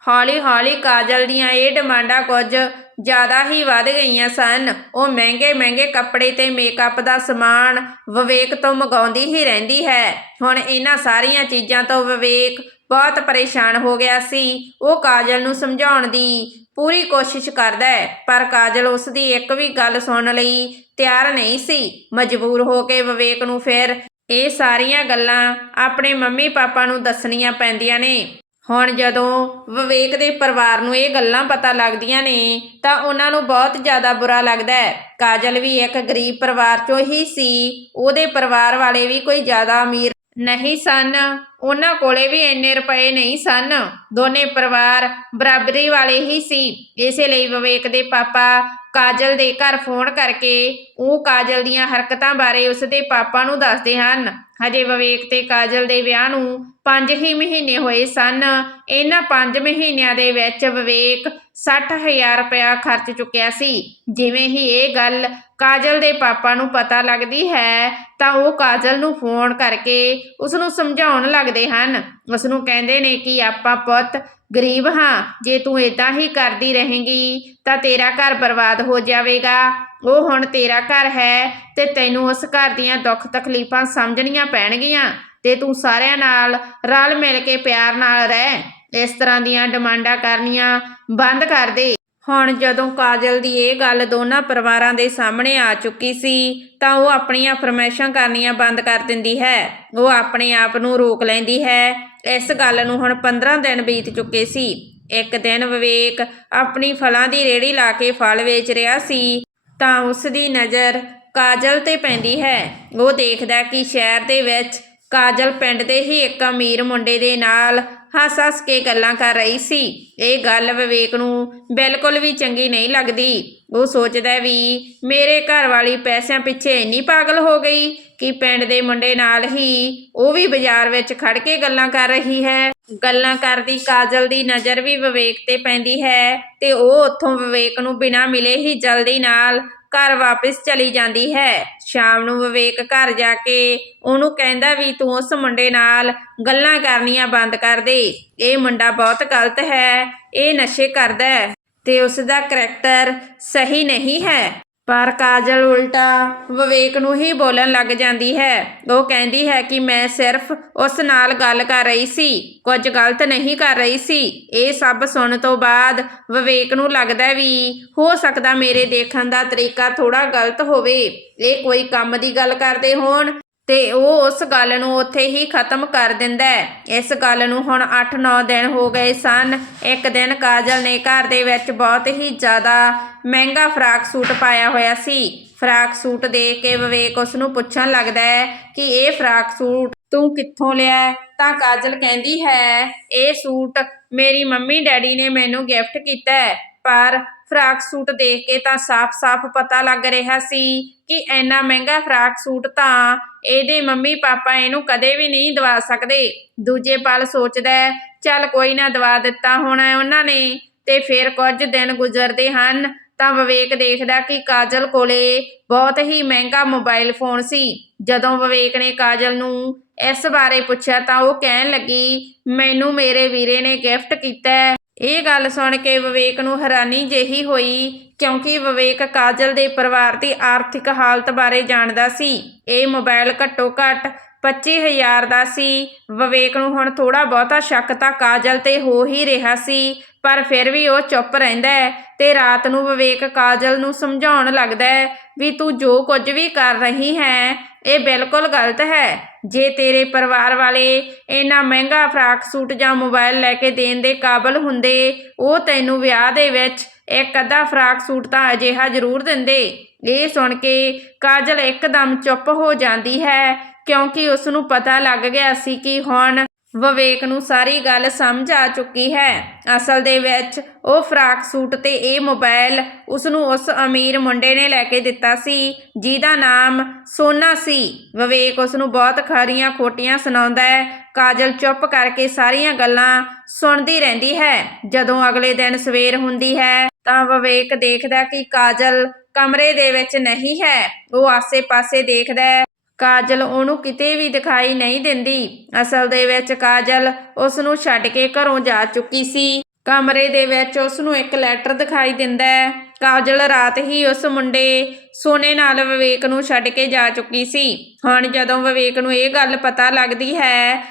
ਹੌਲੀ-ਹੌਲੀ ਕਾਜਲ ਦੀਆਂ ਇਹ ਡਿਮਾਂਡਾਂ ਕੁਝ ਜ਼ਿਆਦਾ ਹੀ ਵੱਧ ਗਈਆਂ ਸਨ। ਉਹ ਮਹਿੰਗੇ-ਮਹਿੰਗੇ ਕੱਪੜੇ ਤੇ ਮੇਕਅਪ ਦਾ ਸਮਾਨ ਵਿਵੇਕ ਤੋਂ ਮੰਗਾਉਂਦੀ ਹੀ ਰਹਿੰਦੀ ਹੈ। ਹੁਣ ਇਹਨਾਂ ਸਾਰੀਆਂ ਚੀਜ਼ਾਂ ਤੋਂ ਵਿਵੇਕ ਬਹੁਤ ਪਰੇਸ਼ਾਨ ਹੋ ਗਿਆ ਸੀ। ਉਹ ਕਾਜਲ ਨੂੰ ਸਮਝਾਉਣ ਦੀ ਪੂਰੀ ਕੋਸ਼ਿਸ਼ ਕਰਦਾ ਹੈ, ਪਰ ਕਾਜਲ ਉਸ ਦੀ ਇੱਕ ਵੀ ਗੱਲ ਸੁਣਨ ਲਈ ਤਿਆਰ ਨਹੀਂ ਸੀ। ਮਜਬੂਰ ਹੋ ਕੇ ਵਿਵੇਕ ਨੂੰ ਫਿਰ ਇਹ ਸਾਰੀਆਂ ਗੱਲਾਂ ਆਪਣੇ ਮੰਮੀ ਪਾਪਾ ਨੂੰ ਦੱਸਣੀਆਂ ਪੈਂਦੀਆਂ ਨੇ। ਹੁਣ ਜਦੋਂ ਵਿਵੇਕ ਦੇ ਪਰਿਵਾਰ ਨੂੰ ਇਹ ਗੱਲਾਂ ਪਤਾ ਲੱਗਦੀਆਂ ਨੇ, ਤਾਂ ਉਹਨਾਂ ਨੂੰ ਬਹੁਤ ਜ਼ਿਆਦਾ ਬੁਰਾ ਲੱਗਦਾ ਹੈ। ਕਾਜਲ ਵੀ ਇੱਕ ਗਰੀਬ ਪਰਿਵਾਰ ਚੋਂ ਹੀ ਸੀ, ਉਹਦੇ ਪਰਿਵਾਰ ਵਾਲੇ ਵੀ ਕੋਈ ਜ਼ਿਆਦਾ ਅਮੀਰ ਨਹੀਂ ਸਨ। ਉਹਨਾਂ ਕੋਲੇ ਵੀ ਇੰਨੇ ਰੁਪਏ ਨਹੀਂ ਸਨ। ਦੋਨੇ ਪਰਿਵਾਰ ਬਰਾਬਰੀ ਵਾਲੇ ਹੀ ਸੀ। ਇਸੇ ਲਈ ਵਿਵੇਕ ਦੇ ਪਾਪਾ ਕਾਜਲ ਦੇ ਘਰ ਫੋਨ ਕਰਕੇ ਉਹ ਕਾਜਲ ਦੀਆਂ ਹਰਕਤਾਂ ਬਾਰੇ ਉਸਦੇ ਪਾਪਾ ਨੂੰ ਦੱਸਦੇ ਹਨ। ਹਜੇ ਵਿਵੇਕ ਤੇ ਕਾਜਲ ਦੇ ਵਿਆਹ ਨੂੰ 5 ਹੀ ਮਹੀਨੇ ਹੋਏ ਸਨ। ਇਹਨਾਂ 5 ਮਹੀਨਿਆਂ ਦੇ ਵਿੱਚ ਵਿਵੇਕ 60000 ਰੁਪਇਆ ਖਰਚ ਚੁੱਕਿਆ ਸੀ। ਜਿਵੇਂ ਹੀ ਇਹ ਗੱਲ ਕਾਜਲ ਦੇ ਪਾਪਾ ਨੂੰ ਪਤਾ ਲੱਗਦੀ ਹੈ, ਤਾਂ ਉਹ ਕਾਜਲ ਨੂੰ ਫੋਨ ਕਰਕੇ ਉਸ ਨੂੰ ਸਮਝਾਉਣ ਲੱਗਦੇ ਹਨ। ਉਸ ਨੂੰ ਕਹਿੰਦੇ ਨੇ ਕਿ ਆਪਾਂ ਪੁੱਤ, ਗਰੀਬ ਹਾਂ। ਜੇ ਤੂੰ ਇਦਾਂ ਹੀ ਕਰਦੀ ਰਹੇਂਗੀ, ਤਾਂ ਤੇਰਾ ਘਰ ਬਰਬਾਦ ਹੋ ਜਾਵੇਗਾ। ਉਹ ਹੁਣ ਤੇਰਾ ਘਰ ਹੈ ਤੇ ਤੈਨੂੰ ਉਸ ਘਰ ਦੀਆਂ ਦੁੱਖ ਤਕਲੀਫਾਂ ਸਮਝਣੀਆਂ ਪੈਣਗੀਆਂ ਤੇ ਤੂੰ ਸਾਰਿਆਂ ਨਾਲ ਰਲ ਮਿਲ ਕੇ ਪਿਆਰ ਨਾਲ ਰਹਿ। ਇਸ ਤਰ੍ਹਾਂ ਦੀਆਂ ਡਿਮਾਂਡਾਂ ਕਰਨੀਆਂ ਬੰਦ ਕਰ ਦੇ। ਹੁਣ ਜਦੋਂ ਕਾਜਲ ਦੀ ਇਹ ਗੱਲ ਦੋਨਾਂ ਪਰਿਵਾਰਾਂ ਦੇ ਸਾਹਮਣੇ ਆ ਚੁੱਕੀ ਸੀ, ਤਾਂ ਉਹ ਆਪਣੀਆਂ ਫਰਮਾਇਸ਼ਾਂ ਕਰਨੀਆਂ ਬੰਦ ਕਰ ਦਿੰਦੀ ਹੈ। ਉਹ ਆਪਣੇ ਆਪ ਨੂੰ ਰੋਕ ਲੈਂਦੀ ਹੈ। ਇਸ ਗੱਲ ਨੂੰ ਹੁਣ 15 ਦਿਨ ਬੀਤ ਚੁੱਕੇ ਸੀ। ਇੱਕ ਦਿਨ ਵਿਵੇਕ ਆਪਣੀ ਫਲਾਂ ਦੀ ਰੇੜੀ ਲਾ ਕੇ ਫਲ ਵੇਚ ਰਿਹਾ ਸੀ, ਤਾਂ ਉਸ ਦੀ ਨਜ਼ਰ ਕਾਜਲ ਤੇ ਪੈਂਦੀ ਹੈ। ਉਹ ਦੇਖਦਾ ਕਿ ਸ਼ਹਿਰ ਦੇ ਵਿੱਚ ਕਾਜਲ ਪਿੰਡ ਦੇ ਹੀ ਇੱਕ ਅਮੀਰ ਮੁੰਡੇ ਦੇ ਨਾਲ ਹੱਸ-ਹੱਸ ਕੇ ਗੱਲਾਂ ਕਰ ਰਹੀ ਸੀ। ਇਹ ਗੱਲ ਵਿਵੇਕ ਨੂੰ ਬਿਲਕੁਲ ਵੀ ਚੰਗੀ ਨਹੀਂ ਲੱਗਦੀ। ਉਹ ਸੋਚਦਾ ਵੀ ਮੇਰੇ ਘਰ ਵਾਲੀ ਪੈਸਿਆਂ ਪਿੱਛੇ ਇੰਨੀ ਪਾਗਲ ਹੋ ਗਈ ਕਿ ਪਿੰਡ ਦੇ ਮੁੰਡੇ ਨਾਲ ਹੀ ਉਹ ਵੀ ਬਾਜ਼ਾਰ ਵਿੱਚ ਖੜ ਕੇ ਗੱਲਾਂ ਕਰ ਰਹੀ ਹੈ। ਗੱਲਾਂ ਕਰਦੀ ਕਾਜਲ ਦੀ ਨਜ਼ਰ ਵੀ ਵਿਵੇਕ ਤੇ ਪੈਂਦੀ ਹੈ ਤੇ ਉਹ ਉੱਥੋਂ ਵਿਵੇਕ ਨੂੰ ਬਿਨਾਂ ਮਿਲੇ ਹੀ ਜਲਦੀ ਨਾਲ ਘਰ ਵਾਪਸ ਚਲੀ ਜਾਂਦੀ ਹੈ। ਸ਼ਾਮ ਨੂੰ ਵਿਵੇਕ ਘਰ ਜਾ ਕੇ ਉਹਨੂੰ ਕਹਿੰਦਾ ਵੀ ਤੂੰ ਉਸ ਮੁੰਡੇ ਨਾਲ ਗੱਲਾਂ ਕਰਨੀਆਂ ਬੰਦ ਕਰ ਦੇ। ਇਹ ਮੁੰਡਾ ਬਹੁਤ ਗਲਤ ਹੈ। ਇਹ ਨਸ਼ੇ ਕਰਦਾ ਹੈ ਤੇ ਉਸ ਦਾ ਕਰੈਕਟਰ ਸਹੀ ਨਹੀਂ ਹੈ। ਪਰ ਕਾਜਲ ਉਲਟਾ ਵਿਵੇਕ ਨੂੰ ਹੀ ਬੋਲਣ ਲੱਗ ਜਾਂਦੀ ਹੈ। ਉਹ ਕਹਿੰਦੀ ਹੈ ਕਿ ਮੈਂ ਸਿਰਫ ਉਸ ਨਾਲ ਗੱਲ ਕਰ ਰਹੀ ਸੀ, ਕੁਝ ਗਲਤ ਨਹੀਂ ਕਰ ਰਹੀ ਸੀ। ਇਹ ਸਭ ਸੁਣਨ ਤੋਂ ਬਾਅਦ ਵਿਵੇਕ ਨੂੰ ਲੱਗਦਾ ਵੀ ਹੋ ਸਕਦਾ ਮੇਰੇ ਦੇਖਣ ਦਾ ਤਰੀਕਾ ਥੋੜਾ ਗਲਤ ਹੋਵੇ। ਇਹ ਕੋਈ ਕੰਮ ਦੀ ਗੱਲ ਕਰਦੇ ਹੋਣ ਤੇ ਉਹ ਉਸ ਗੱਲ ਨੂੰ ਉੱਥੇ ਹੀ ਖਤਮ ਕਰ ਦਿੰਦਾ ਹੈ। ਇਸ ਗੱਲ ਨੂੰ ਹੁਣ 8-9 ਦਿਨ ਹੋ ਗਏ ਸਨ। ਇੱਕ ਦਿਨ ਕਾਜਲ ਨੇ ਘਰ ਦੇ ਵਿੱਚ ਬਹੁਤ ਹੀ ਜ਼ਿਆਦਾ ਮਹਿੰਗਾ ਫਰਾਕ ਸੂਟ ਪਾਇਆ ਹੋਇਆ ਸੀ। ਫਰਾਕ ਸੂਟ ਦੇਖ ਕੇ ਵਿਵੇਕ ਉਸ ਨੂੰ ਪੁੱਛਣ ਲੱਗਦਾ ਹੈ ਕਿ ਇਹ ਫਰਾਕ ਸੂਟ ਤੂੰ ਕਿੱਥੋਂ ਲਿਆ ਤਾਂ ਕਾਜਲ ਕਹਿੰਦੀ ਹੈ, ਇਹ ਸੂਟ ਮੇਰੀ ਮੰਮੀ ਡੈਡੀ ਨੇ ਮੈਨੂੰ ਗਿਫਟ ਕੀਤਾ ਹੈ, ਪਰ ਫਰਾਕ ਸੂਟ ਦੇਖ ਕੇ ਤਾਂ ਸਾਫ਼-ਸਾਫ਼ ਪਤਾ ਲੱਗ ਰਿਹਾ ਸੀ ਕਿ ਇੰਨਾ ਮਹਿੰਗਾ ਫਰਾਕ ਸੂਟ ਤਾਂ ਇਹਦੇ ਮੰਮੀ ਪਾਪਾ ਇਹਨੂੰ ਕਦੇ ਵੀ ਨਹੀਂ ਦਵਾ ਸਕਦੇ। ਦੂਜੇ ਪਲ ਸੋਚਦਾ ਚੱਲ ਕੋਈ ਨਾ ਦਵਾ ਦਿੱਤਾ ਹੋਣਾ ਉਹਨਾਂ ਨੇ ਤੇ ਫਿਰ ਕੁਝ ਦਿਨ ਗੁਜ਼ਰਦੇ ਹਨ ਤਾਂ ਵਿਵੇਕ ਦੇਖਦਾ ਕਿ ਕਾਜਲ ਕੋਲੇ ਬਹੁਤ ਹੀ ਮਹਿੰਗਾ ਮੋਬਾਈਲ ਫੋਨ ਸੀ। ਜਦੋਂ ਵਿਵੇਕ ਨੇ ਕਾਜਲ ਨੂੰ ਇਸ ਬਾਰੇ ਪੁੱਛਿਆ ਤਾਂ ਉਹ ਕਹਿਣ ਲੱਗੀ, ਮੈਨੂੰ ਮੇਰੇ ਵੀਰੇ ਨੇ ਗਿਫਟ ਕੀਤਾ ਇਹ ਗੱਲ ਸੁਣ ਕੇ ਵਿਵੇਕ ਨੂੰ ਹੈਰਾਨੀ ਜਿਹੀ ਹੋਈ, ਕਿਉਂਕਿ ਵਿਵੇਕ ਕਾਜਲ ਦੇ ਪਰਿਵਾਰ ਦੀ ਆਰਥਿਕ ਹਾਲਤ ਬਾਰੇ ਜਾਣਦਾ ਸੀ। ਇਹ ਮੋਬਾਈਲ ਘੱਟੋ ਘੱਟ 25000 ਦਾ ਸੀ। ਵਿਵੇਕ ਨੂੰ ਹੁਣ ਥੋੜਾ ਬਹੁਤਾ ਸ਼ੱਕ ਤਾਂ ਕਾਜਲ ਤੇ ਹੋ ਹੀ ਰਿਹਾ ਸੀ। ਪਰ ਫਿਰ ਵੀ ਉਹ ਚੁੱਪ ਰਹਿੰਦਾ ਹੈ ਤੇ ਰਾਤ ਨੂੰ ਵਿਵੇਕ ਕਾਜਲ ਨੂੰ ਸਮਝਾਉਣ ਲੱਗਦਾ ਹੈ ਵੀ ਤੂੰ ਜੋ ਕੁਝ ਵੀ ਕਰ ਰਹੀ ਹੈ, ਇਹ ਬਿਲਕੁਲ ਗਲਤ ਹੈ। ਜੇ ਤੇਰੇ ਪਰਿਵਾਰ ਵਾਲੇ ਇੰਨਾ ਮਹਿੰਗਾ ਫਰਾਕ ਸੂਟ ਜਾਂ ਮੋਬਾਈਲ ਲੈ ਕੇ ਦੇਣ ਦੇ ਕਾਬਲ ਹੁੰਦੇ, ਉਹ ਤੈਨੂੰ ਵਿਆਹ ਦੇ ਵਿੱਚ ਇੱਕ ਅੱਧਾ ਫਰਾਕ ਸੂਟ ਤਾਂ ਅਜਿਹਾ ਜ਼ਰੂਰ ਦਿੰਦੇ। ਇਹ ਸੁਣ ਕੇ ਕਾਜਲ ਇੱਕਦਮ ਚੁੱਪ ਹੋ ਜਾਂਦੀ ਹੈ ਕਿਉਂਕਿ ਉਸ ਨੂੰ ਪਤਾ ਲੱਗ ਗਿਆ ਸੀ ਕਿ ਹੁਣ ਵਿਵੇਕ ਨੂੰ ਸਾਰੀ ਗੱਲ ਸਮਝ ਆ ਚੁੱਕੀ ਹੈ। ਅਸਲ ਦੇ ਵਿੱਚ ਉਹ ਫਰਾਕ ਸੂਟ ਤੇ ਇਹ ਮੋਬਾਈਲ ਉਸ ਨੂੰ ਉਸ ਅਮੀਰ ਮੁੰਡੇ ਨੇ ਲੈ ਕੇ ਦਿੱਤਾ ਸੀ, ਜਿਹਦਾ ਨਾਮ ਸੋਨਾ ਸੀ। ਵਿਵੇਕ ਉਸ ਨੂੰ ਬਹੁਤ ਖਰੀਆਂ ਖੋਟੀਆਂ ਸੁਣਾਉਂਦਾ ਹੈ। ਕਾਜਲ ਚੁੱਪ ਕਰਕੇ ਸਾਰੀਆਂ ਗੱਲਾਂ ਸੁਣਦੀ ਰਹਿੰਦੀ ਹੈ। ਜਦੋਂ ਅਗਲੇ ਦਿਨ ਸਵੇਰ ਹੁੰਦੀ ਹੈ, ਤਾਂ ਵਿਵੇਕ ਦੇਖਦਾ ਕਿ ਕਾਜਲ ਕਮਰੇ ਦੇ ਵਿੱਚ ਨਹੀਂ ਹੈ। ਉਹ ਆਸੇ-ਪਾਸੇ ਦੇਖਦਾ ਹੈ। ਕਾਜਲ ਉਹਨੂੰ ਕਿਤੇ ਵੀ ਦਿਖਾਈ ਨਹੀਂ ਦਿੰਦੀ। ਅਸਲ ਦੇ ਵਿੱਚ ਕਾਜਲ ਉਸ ਨੂੰ ਛੱਡ ਕੇ ਘਰੋਂ ਜਾ ਚੁੱਕੀ ਸੀ। ਕਮਰੇ ਦੇ ਵਿੱਚ ਉਸ ਨੂੰ ਇੱਕ ਲੈਟਰ ਦਿਖਾਈ ਦਿੰਦਾ ਹੈ। ਕਾਜਲ ਰਾਤ ਹੀ ਉਸ ਮੁੰਡੇ ਸੋਨੇ ਨਾਲ ਵਿਵੇਕ ਨੂੰ ਛੱਡ ਕੇ ਜਾ ਚੁੱਕੀ ਸੀ। ਹੁਣ ਜਦੋਂ ਵਿਵੇਕ ਨੂੰ ਇਹ ਗੱਲ ਪਤਾ ਲੱਗਦੀ ਹੈ,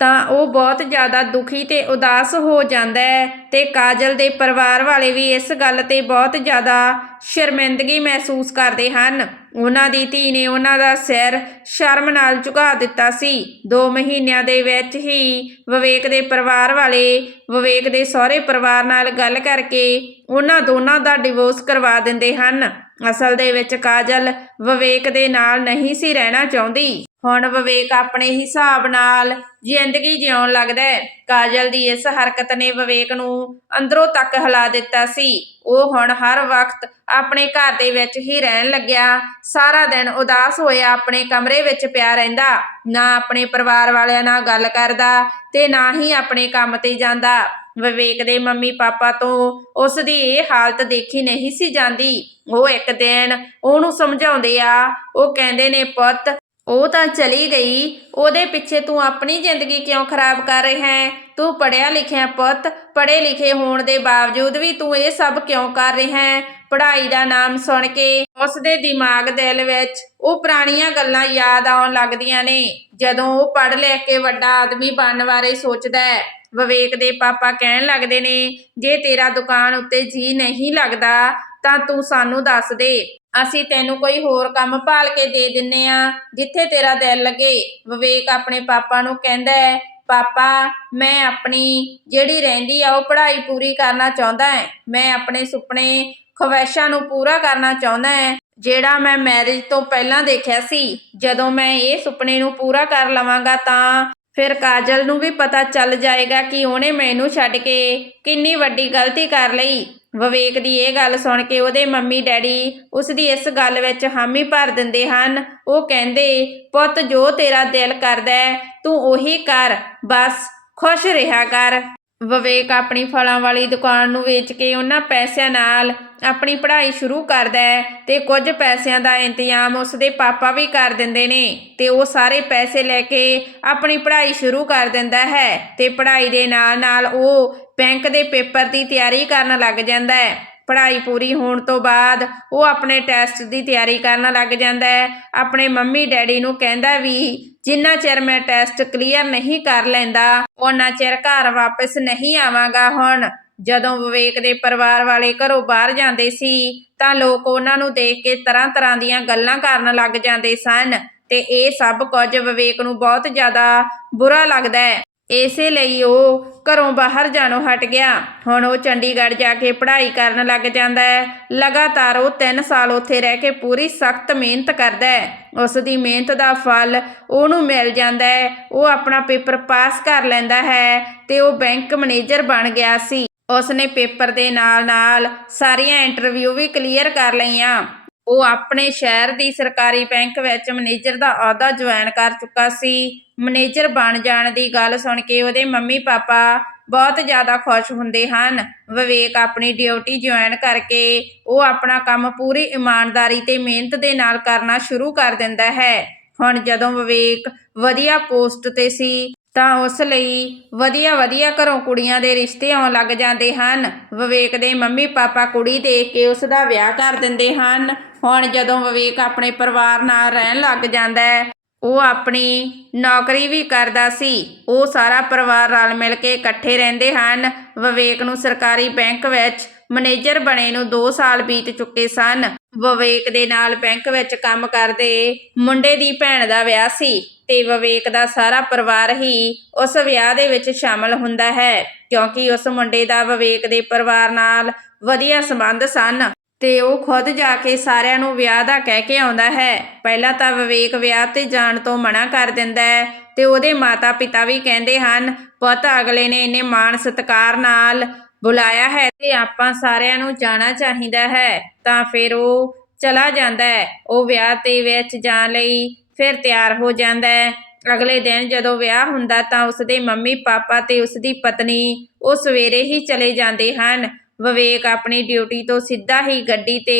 ਤਾਂ ਉਹ ਬਹੁਤ ਜ਼ਿਆਦਾ ਦੁਖੀ ਤੇ ਉਦਾਸ ਹੋ ਜਾਂਦਾ ਹੈ ਤੇ ਕਾਜਲ ਦੇ ਪਰਿਵਾਰ ਵਾਲੇ ਵੀ ਇਸ ਗੱਲ ਤੇ ਬਹੁਤ ਜ਼ਿਆਦਾ ਸ਼ਰਮਿੰਦਗੀ ਮਹਿਸੂਸ ਕਰਦੇ ਹਨ। ਉਹਨਾਂ ਦੀ ਧੀ ਨੇ ਉਹਨਾਂ ਦਾ ਸਿਰ ਸ਼ਰਮ ਨਾਲ ਝੁਕਾ ਦਿੱਤਾ ਸੀ। 2 ਮਹੀਨਿਆਂ ਦੇ ਵਿੱਚ ਹੀ ਵਿਵੇਕ ਦੇ ਪਰਿਵਾਰ ਵਾਲੇ ਵਿਵੇਕ ਦੇ ਸਹੁਰੇ ਪਰਿਵਾਰ ਨਾਲ ਗੱਲ ਕਰਕੇ ਉਹਨਾਂ ਦੋਨਾਂ ਦਾ ਡਿਵੋਰਸ ਕਰਵਾ ਦਿੰਦੇ ਹਨ। ਅਸਲ ਦੇ ਵਿੱਚ ਕਾਜਲ ਵਿਵੇਕ ਦੇ ਨਾਲ ਨਹੀਂ ਸੀ ਰਹਿਣਾ ਚਾਹੁੰਦੀ। ਹੁਣ ਵਿਵੇਕ ਆਪਣੇ ਹਿਸਾਬ ਨਾਲ ਜ਼ਿੰਦਗੀ ਜਿਉਣ ਲੱਗਦਾ ਹੈ। ਕਾਜਲ ਦੀ ਇਸ ਹਰਕਤ ਨੇ ਵਿਵੇਕ ਨੂੰ ਅੰਦਰੋਂ ਤੱਕ ਹਿਲਾ ਦਿੱਤਾ ਸੀ। ਉਹ ਹੁਣ ਹਰ ਵਕਤ ਆਪਣੇ ਘਰ ਦੇ ਵਿੱਚ ਹੀ ਰਹਿਣ ਲੱਗਿਆ। ਸਾਰਾ ਦਿਨ ਉਦਾਸ ਹੋਇਆ, ਆਪਣੇ ਕਮਰੇ ਵਿੱਚ ਪਿਆ ਰਹਿੰਦਾ। ਨਾ ਆਪਣੇ ਪਰਿਵਾਰ ਵਾਲਿਆਂ ਨਾਲ ਗੱਲ ਕਰਦਾ ਤੇ ਨਾ ਹੀ ਆਪਣੇ ਕੰਮ ਤੇ ਜਾਂਦਾ। ਵਿਵੇਕ ਦੇ ਮੰਮੀ ਪਾਪਾ ਤੋਂ ਉਸ ਦੀ ਇਹ ਹਾਲਤ ਦੇਖੀ ਨਹੀਂ ਸੀ ਜਾਂਦੀ। ਉਹ ਇੱਕ ਦਿਨ ਉਹਨੂੰ ਸਮਝਾਉਂਦੇ ਆ, ਉਹ ਕਹਿੰਦੇ ਨੇ, ਪੁੱਤ ਉਹ ਤਾਂ ਚਲੀ ਗਈ। ਉਹਦੇ ਪਿੱਛੇ ਤੂੰ ਆਪਣੀ ਜ਼ਿੰਦਗੀ ਕਿਉਂ ਖਰਾਬ ਕਰ ਰਿਹਾ ਹੈ? ਤੂੰ ਪੜਿਆ ਲਿਖਿਆ ਪੁੱਤ। ਪੜੇ ਲਿਖੇ ਹੋਣ ਦੇ ਬਾਵਜੂਦ ਵੀ ਤੂੰ ਇਹ ਸਭ ਕਿਉਂ ਕਰ ਰਿਹਾ ਹੈ? ਪੜ੍ਹਾਈ ਦਾ ਨਾਮ ਸੁਣ ਕੇ ਉਸ ਦੇ ਦਿਮਾਗ ਦਿਲ ਵਿੱਚ ਉਹ ਪੁਰਾਣੀਆਂ ਗੱਲਾਂ ਯਾਦ ਆਉਣ ਲੱਗਦੀਆਂ ਨੇ। ਜਦੋਂ ਉਹ ਪੜ੍ਹ ਲਿਖ ਕੇ ਵੱਡਾ ਆਦਮੀ ਬਣਨ ਬਾਰੇ ਸੋਚਦਾ ਹੈ, ਵਿਵੇਕ ਦੇ ਪਾਪਾ ਕਹਿਣ ਲੱਗਦੇ ਨੇ, ਜੇ ਤੇਰਾ ਦੁਕਾਨ ਉੱਤੇ ਜੀ ਨਹੀਂ ਲੱਗਦਾ, ਤਾਂ ਤੂੰ ਸਾਨੂੰ ਦੱਸ ਦੇ। ਅਸੀਂ ਤੈਨੂੰ ਕੋਈ ਹੋਰ ਕੰਮ ਭਾਲ ਕੇ ਦੇ ਦਿੰਨੇ ਆ, ਜਿੱਥੇ ਤੇਰਾ ਦਿਲ ਲੱਗੇ। ਵਿਵੇਕ ਆਪਣੇ ਪਾਪਾ ਨੂੰ ਕਹਿੰਦਾ ਹੈ, ਪਾਪਾ, ਮੈਂ ਆਪਣੀ ਜਿਹੜੀ ਰਹਿੰਦੀ ਆ, ਉਹ ਪੜ੍ਹਾਈ ਪੂਰੀ ਕਰਨਾ ਚਾਹੁੰਦਾ ਹੈ। ਮੈਂ ਆਪਣੇ ਸੁਪਨੇ ਖਵਾਇਸ਼ਾਂ ਨੂੰ ਪੂਰਾ ਕਰਨਾ ਚਾਹੁੰਦਾ ਹੈ, ਜਿਹੜਾ ਮੈਂ ਮੈਰਿਜ ਤੋਂ ਪਹਿਲਾਂ ਦੇਖਿਆ ਸੀ। ਜਦੋਂ ਮੈਂ ਇਹ ਸੁਪਨੇ ਨੂੰ ਪੂਰਾ ਕਰ ਲਵਾਂਗਾ ਤਾਂ ਫਿਰ ਕਾਜਲ ਨੂੰ ਵੀ ਪਤਾ ਚੱਲ ਜਾਏਗਾ ਕਿ ਉਹਨੇ ਮੈਨੂੰ ਛੱਡ ਕੇ ਕਿੰਨੀ ਵੱਡੀ ਗਲਤੀ ਕਰ ਲਈ। ਵਿਵੇਕ ਦੀ ਇਹ ਗੱਲ ਸੁਣ ਕੇ ਉਹਦੇ ਮੰਮੀ ਡੈਡੀ ਉਸ ਦੀ ਇਸ ਗੱਲ ਵਿੱਚ ਹਾਮੀ ਭਰ ਦਿੰਦੇ ਹਨ। ਉਹ ਕਹਿੰਦੇ, ਪੁੱਤ, ਜੋ ਤੇਰਾ ਦਿਲ ਕਰਦਾ ਤੂੰ ਉਹੀ ਕਰ, ਬਸ, ਖੁਸ਼ ਰਿਹਾ ਕਰ। ਵਿਵੇਕ ਆਪਣੀ ਫਲਾਂ ਵਾਲੀ ਦੁਕਾਨ ਨੂੰ ਵੇਚ ਕੇ ਉਹਨਾਂ ਪੈਸਿਆਂ ਨਾਲ ਆਪਣੀ ਪੜ੍ਹਾਈ ਸ਼ੁਰੂ ਕਰਦਾ ਹੈ ਤੇ ਕੁਝ ਪੈਸਿਆਂ ਦਾ ਇੰਤਜ਼ਾਮ ਉਸ ਦੇ ਪਾਪਾ ਵੀ ਕਰ ਦਿੰਦੇ ਨੇ ਤੇ ਉਹ ਸਾਰੇ ਪੈਸੇ ਲੈ ਕੇ ਆਪਣੀ ਪੜ੍ਹਾਈ ਸ਼ੁਰੂ ਕਰ ਦਿੰਦਾ ਹੈ ਤੇ ਪੜ੍ਹਾਈ ਦੇ ਨਾਲ ਨਾਲ ਉਹ ਬੈਂਕ ਦੇ ਪੇਪਰ ਦੀ ਤਿਆਰੀ ਕਰਨ ਲੱਗ ਜਾਂਦਾ ਹੈ। ਪੜ੍ਹਾਈ ਪੂਰੀ ਹੋਣ ਤੋਂ ਬਾਅਦ ਉਹ ਆਪਣੇ ਟੈਸਟ ਦੀ ਤਿਆਰੀ ਕਰਨ ਲੱਗ ਜਾਂਦਾ ਹੈ। ਆਪਣੇ ਮੰਮੀ ਡੈਡੀ ਨੂੰ ਕਹਿੰਦਾ ਵੀ, ਜਿੰਨਾ ਚਿਰ ਮੈਂ ਟੈਸਟ ਕਲੀਅਰ ਨਹੀਂ ਕਰ ਲੈਂਦਾ ਉਹਨਾਂ ਚਿਰ ਘਰ ਵਾਪਸ ਨਹੀਂ ਆਵਾਂਗਾ ਹੁਣ। ਜਦੋਂ ਵਿਵੇਕ ਦੇ ਪਰਿਵਾਰ ਵਾਲੇ ਘਰੋਂ ਬਾਹਰ ਜਾਂਦੇ ਸੀ, ਤਾਂ ਲੋਕ ਉਹਨਾਂ ਨੂੰ ਦੇਖ ਕੇ ਤਰ੍ਹਾਂ ਤਰ੍ਹਾਂ ਦੀਆਂ ਗੱਲਾਂ ਕਰਨ ਲੱਗ ਜਾਂਦੇ ਸਨ ਤੇ ਇਹ ਸਭ ਕੁਝ ਵਿਵੇਕ ਨੂੰ ਬਹੁਤ ਜ਼ਿਆਦਾ ਬੁਰਾ ਲੱਗਦਾ ਹੈ। ਇਸੇ ਲਈ ਉਹ ਘਰੋਂ ਬਾਹਰ ਜਾਣੋਂ ਹਟ ਗਿਆ। ਹੁਣ ਉਹ ਚੰਡੀਗੜ੍ਹ ਜਾ ਕੇ ਪੜ੍ਹਾਈ ਕਰਨ ਲੱਗ ਜਾਂਦਾ ਹੈ। ਲਗਾਤਾਰ ਉਹ 3 ਸਾਲ ਉੱਥੇ ਰਹਿ ਕੇ ਪੂਰੀ ਸਖਤ ਮਿਹਨਤ ਕਰਦਾ ਹੈ। ਉਸ ਦੀ ਮਿਹਨਤ ਦਾ ਫਲ ਉਹਨੂੰ ਮਿਲ ਜਾਂਦਾ ਹੈ। ਉਹ ਆਪਣਾ ਪੇਪਰ ਪਾਸ ਕਰ ਲੈਂਦਾ ਹੈ ਤੇ ਉਹ ਬੈਂਕ ਮੈਨੇਜਰ ਬਣ ਗਿਆ ਸੀ। ਉਸ ਨੇ ਪੇਪਰ ਦੇ ਨਾਲ-ਨਾਲ ਸਾਰੀਆਂ ਇੰਟਰਵਿਊ ਵੀ ਕਲੀਅਰ ਕਰ ਲਈਆਂ। ਉਹ ਆਪਣੇ ਸ਼ਹਿਰ ਦੀ ਸਰਕਾਰੀ ਬੈਂਕ ਵਿੱਚ ਮੈਨੇਜਰ ਦਾ ਅਹੁਦਾ ਜੁਆਇਨ ਕਰ ਚੁੱਕਾ ਸੀ। ਮੈਨੇਜਰ ਬਣ ਜਾਣ ਦੀ ਗੱਲ ਸੁਣ ਕੇ ਉਹਦੇ ਮੰਮੀ ਪਾਪਾ ਬਹੁਤ ਜ਼ਿਆਦਾ ਖੁਸ਼ ਹੁੰਦੇ ਹਨ। ਵਿਵੇਕ ਆਪਣੀ ਡਿਊਟੀ ਜੁਆਇਨ ਕਰਕੇ ਉਹ ਆਪਣਾ ਕੰਮ ਪੂਰੀ ਇਮਾਨਦਾਰੀ ਤੇ ਮਿਹਨਤ ਦੇ ਨਾਲ ਕਰਨਾ ਸ਼ੁਰੂ ਕਰ ਦਿੰਦਾ ਹੈ। ਹੁਣ ਜਦੋਂ ਵਿਵੇਕ ਵਧੀਆ ਪੋਸਟ ਤੇ ਸੀ ਤਾਂ ਉਸ ਲਈ ਵਧੀਆ ਵਧੀਆ ਘਰੋਂ ਕੁੜੀਆਂ ਦੇ ਰਿਸ਼ਤੇ ਆਉਣ ਲੱਗ ਜਾਂਦੇ ਹਨ। ਵਿਵੇਕ ਦੇ ਮੰਮੀ ਪਾਪਾ ਕੁੜੀ ਦੇਖ ਕੇ ਉਸ ਦਾ ਵਿਆਹ ਕਰ ਦਿੰਦੇ ਹਨ। ਹੁਣ ਜਦੋਂ ਵਿਵੇਕ ਆਪਣੇ ਪਰਿਵਾਰ ਨਾਲ ਰਹਿਣ ਲੱਗ ਜਾਂਦਾ ਹੈ, ਉਹ ਆਪਣੀ ਨੌਕਰੀ ਵੀ ਕਰਦਾ ਸੀ। ਉਹ ਸਾਰਾ ਪਰਿਵਾਰ ਰਲ ਮਿਲ ਕੇ ਇਕੱਠੇ ਰਹਿੰਦੇ ਹਨ। ਵਿਵੇਕ ਨੂੰ ਸਰਕਾਰੀ ਬੈਂਕ ਵਿੱਚ ਮੈਨੇਜਰ ਬਣੇ ਨੂੰ 2 ਸਾਲ ਬੀਤ ਚੁੱਕੇ ਸਨ। ਵਿਵੇਕ ਦੇ ਨਾਲ ਬੈਂਕ ਵਿੱਚ ਕੰਮ ਕਰਦੇ ਮੁੰਡੇ ਦੀ ਭੈਣ ਦਾ ਵਿਆਹ ਸੀ ਤੇ ਵਿਵੇਕ ਦਾ ਸਾਰਾ ਪਰਿਵਾਰ ਹੀ ਉਸ ਵਿਆਹ ਦੇ ਵਿੱਚ ਸ਼ਾਮਲ ਹੁੰਦਾ ਹੈ, ਕਿਉਂਕਿ ਉਸ ਮੁੰਡੇ ਦਾ ਵਿਵੇਕ ਦੇ ਪਰਿਵਾਰ ਨਾਲ ਵਧੀਆ ਸੰਬੰਧ ਸਨ ਤੇ ਉਹ ਖੁਦ ਜਾ ਕੇ ਸਾਰਿਆਂ ਨੂੰ ਵਿਆਹ ਦਾ ਕਹਿ ਕੇ ਆਉਂਦਾ ਹੈ। ਪਹਿਲਾਂ ਤਾਂ ਵਿਵੇਕ ਵਿਆਹ ਤੇ ਜਾਣ ਤੋਂ ਮਨਾ ਕਰ ਦਿੰਦਾ ਹੈ ਤੇ ਉਹਦੇ ਮਾਤਾ-ਪਿਤਾ ਵੀ ਕਹਿੰਦੇ ਹਨ, ਪੁੱਤ, ਅਗਲੇ ਨੇ ਇੰਨੇ ਮਾਣ ਸਤਿਕਾਰ ਨਾਲ ਬੁਲਾਇਆ ਹੈ ਤੇ ਆਪਾਂ ਸਾਰਿਆਂ ਨੂੰ ਜਾਣਾ ਚਾਹੀਦਾ ਹੈ, ਤਾਂ ਫਿਰ ਉਹ ਚਲਾ ਜਾਂਦਾ ਹੈ। ਉਹ ਵਿਆਹ ਤੇ ਵਿੱਚ ਜਾਣ ਲਈ ਫਿਰ ਤਿਆਰ ਹੋ ਜਾਂਦਾ ਹੈ। ਅਗਲੇ ਦਿਨ ਜਦੋਂ ਵਿਆਹ ਹੁੰਦਾ ਤਾਂ ਉਸਦੇ ਮੰਮੀ, ਪਾਪਾ ਤੇ ਉਸਦੀ ਪਤਨੀ ਉਹ ਸਵੇਰੇ ਹੀ ਚਲੇ ਜਾਂਦੇ ਹਨ। ਵਿਵੇਕ ਆਪਣੀ ਡਿਊਟੀ ਤੋਂ ਸਿੱਧਾ ਹੀ ਗੱਡੀ ਤੇ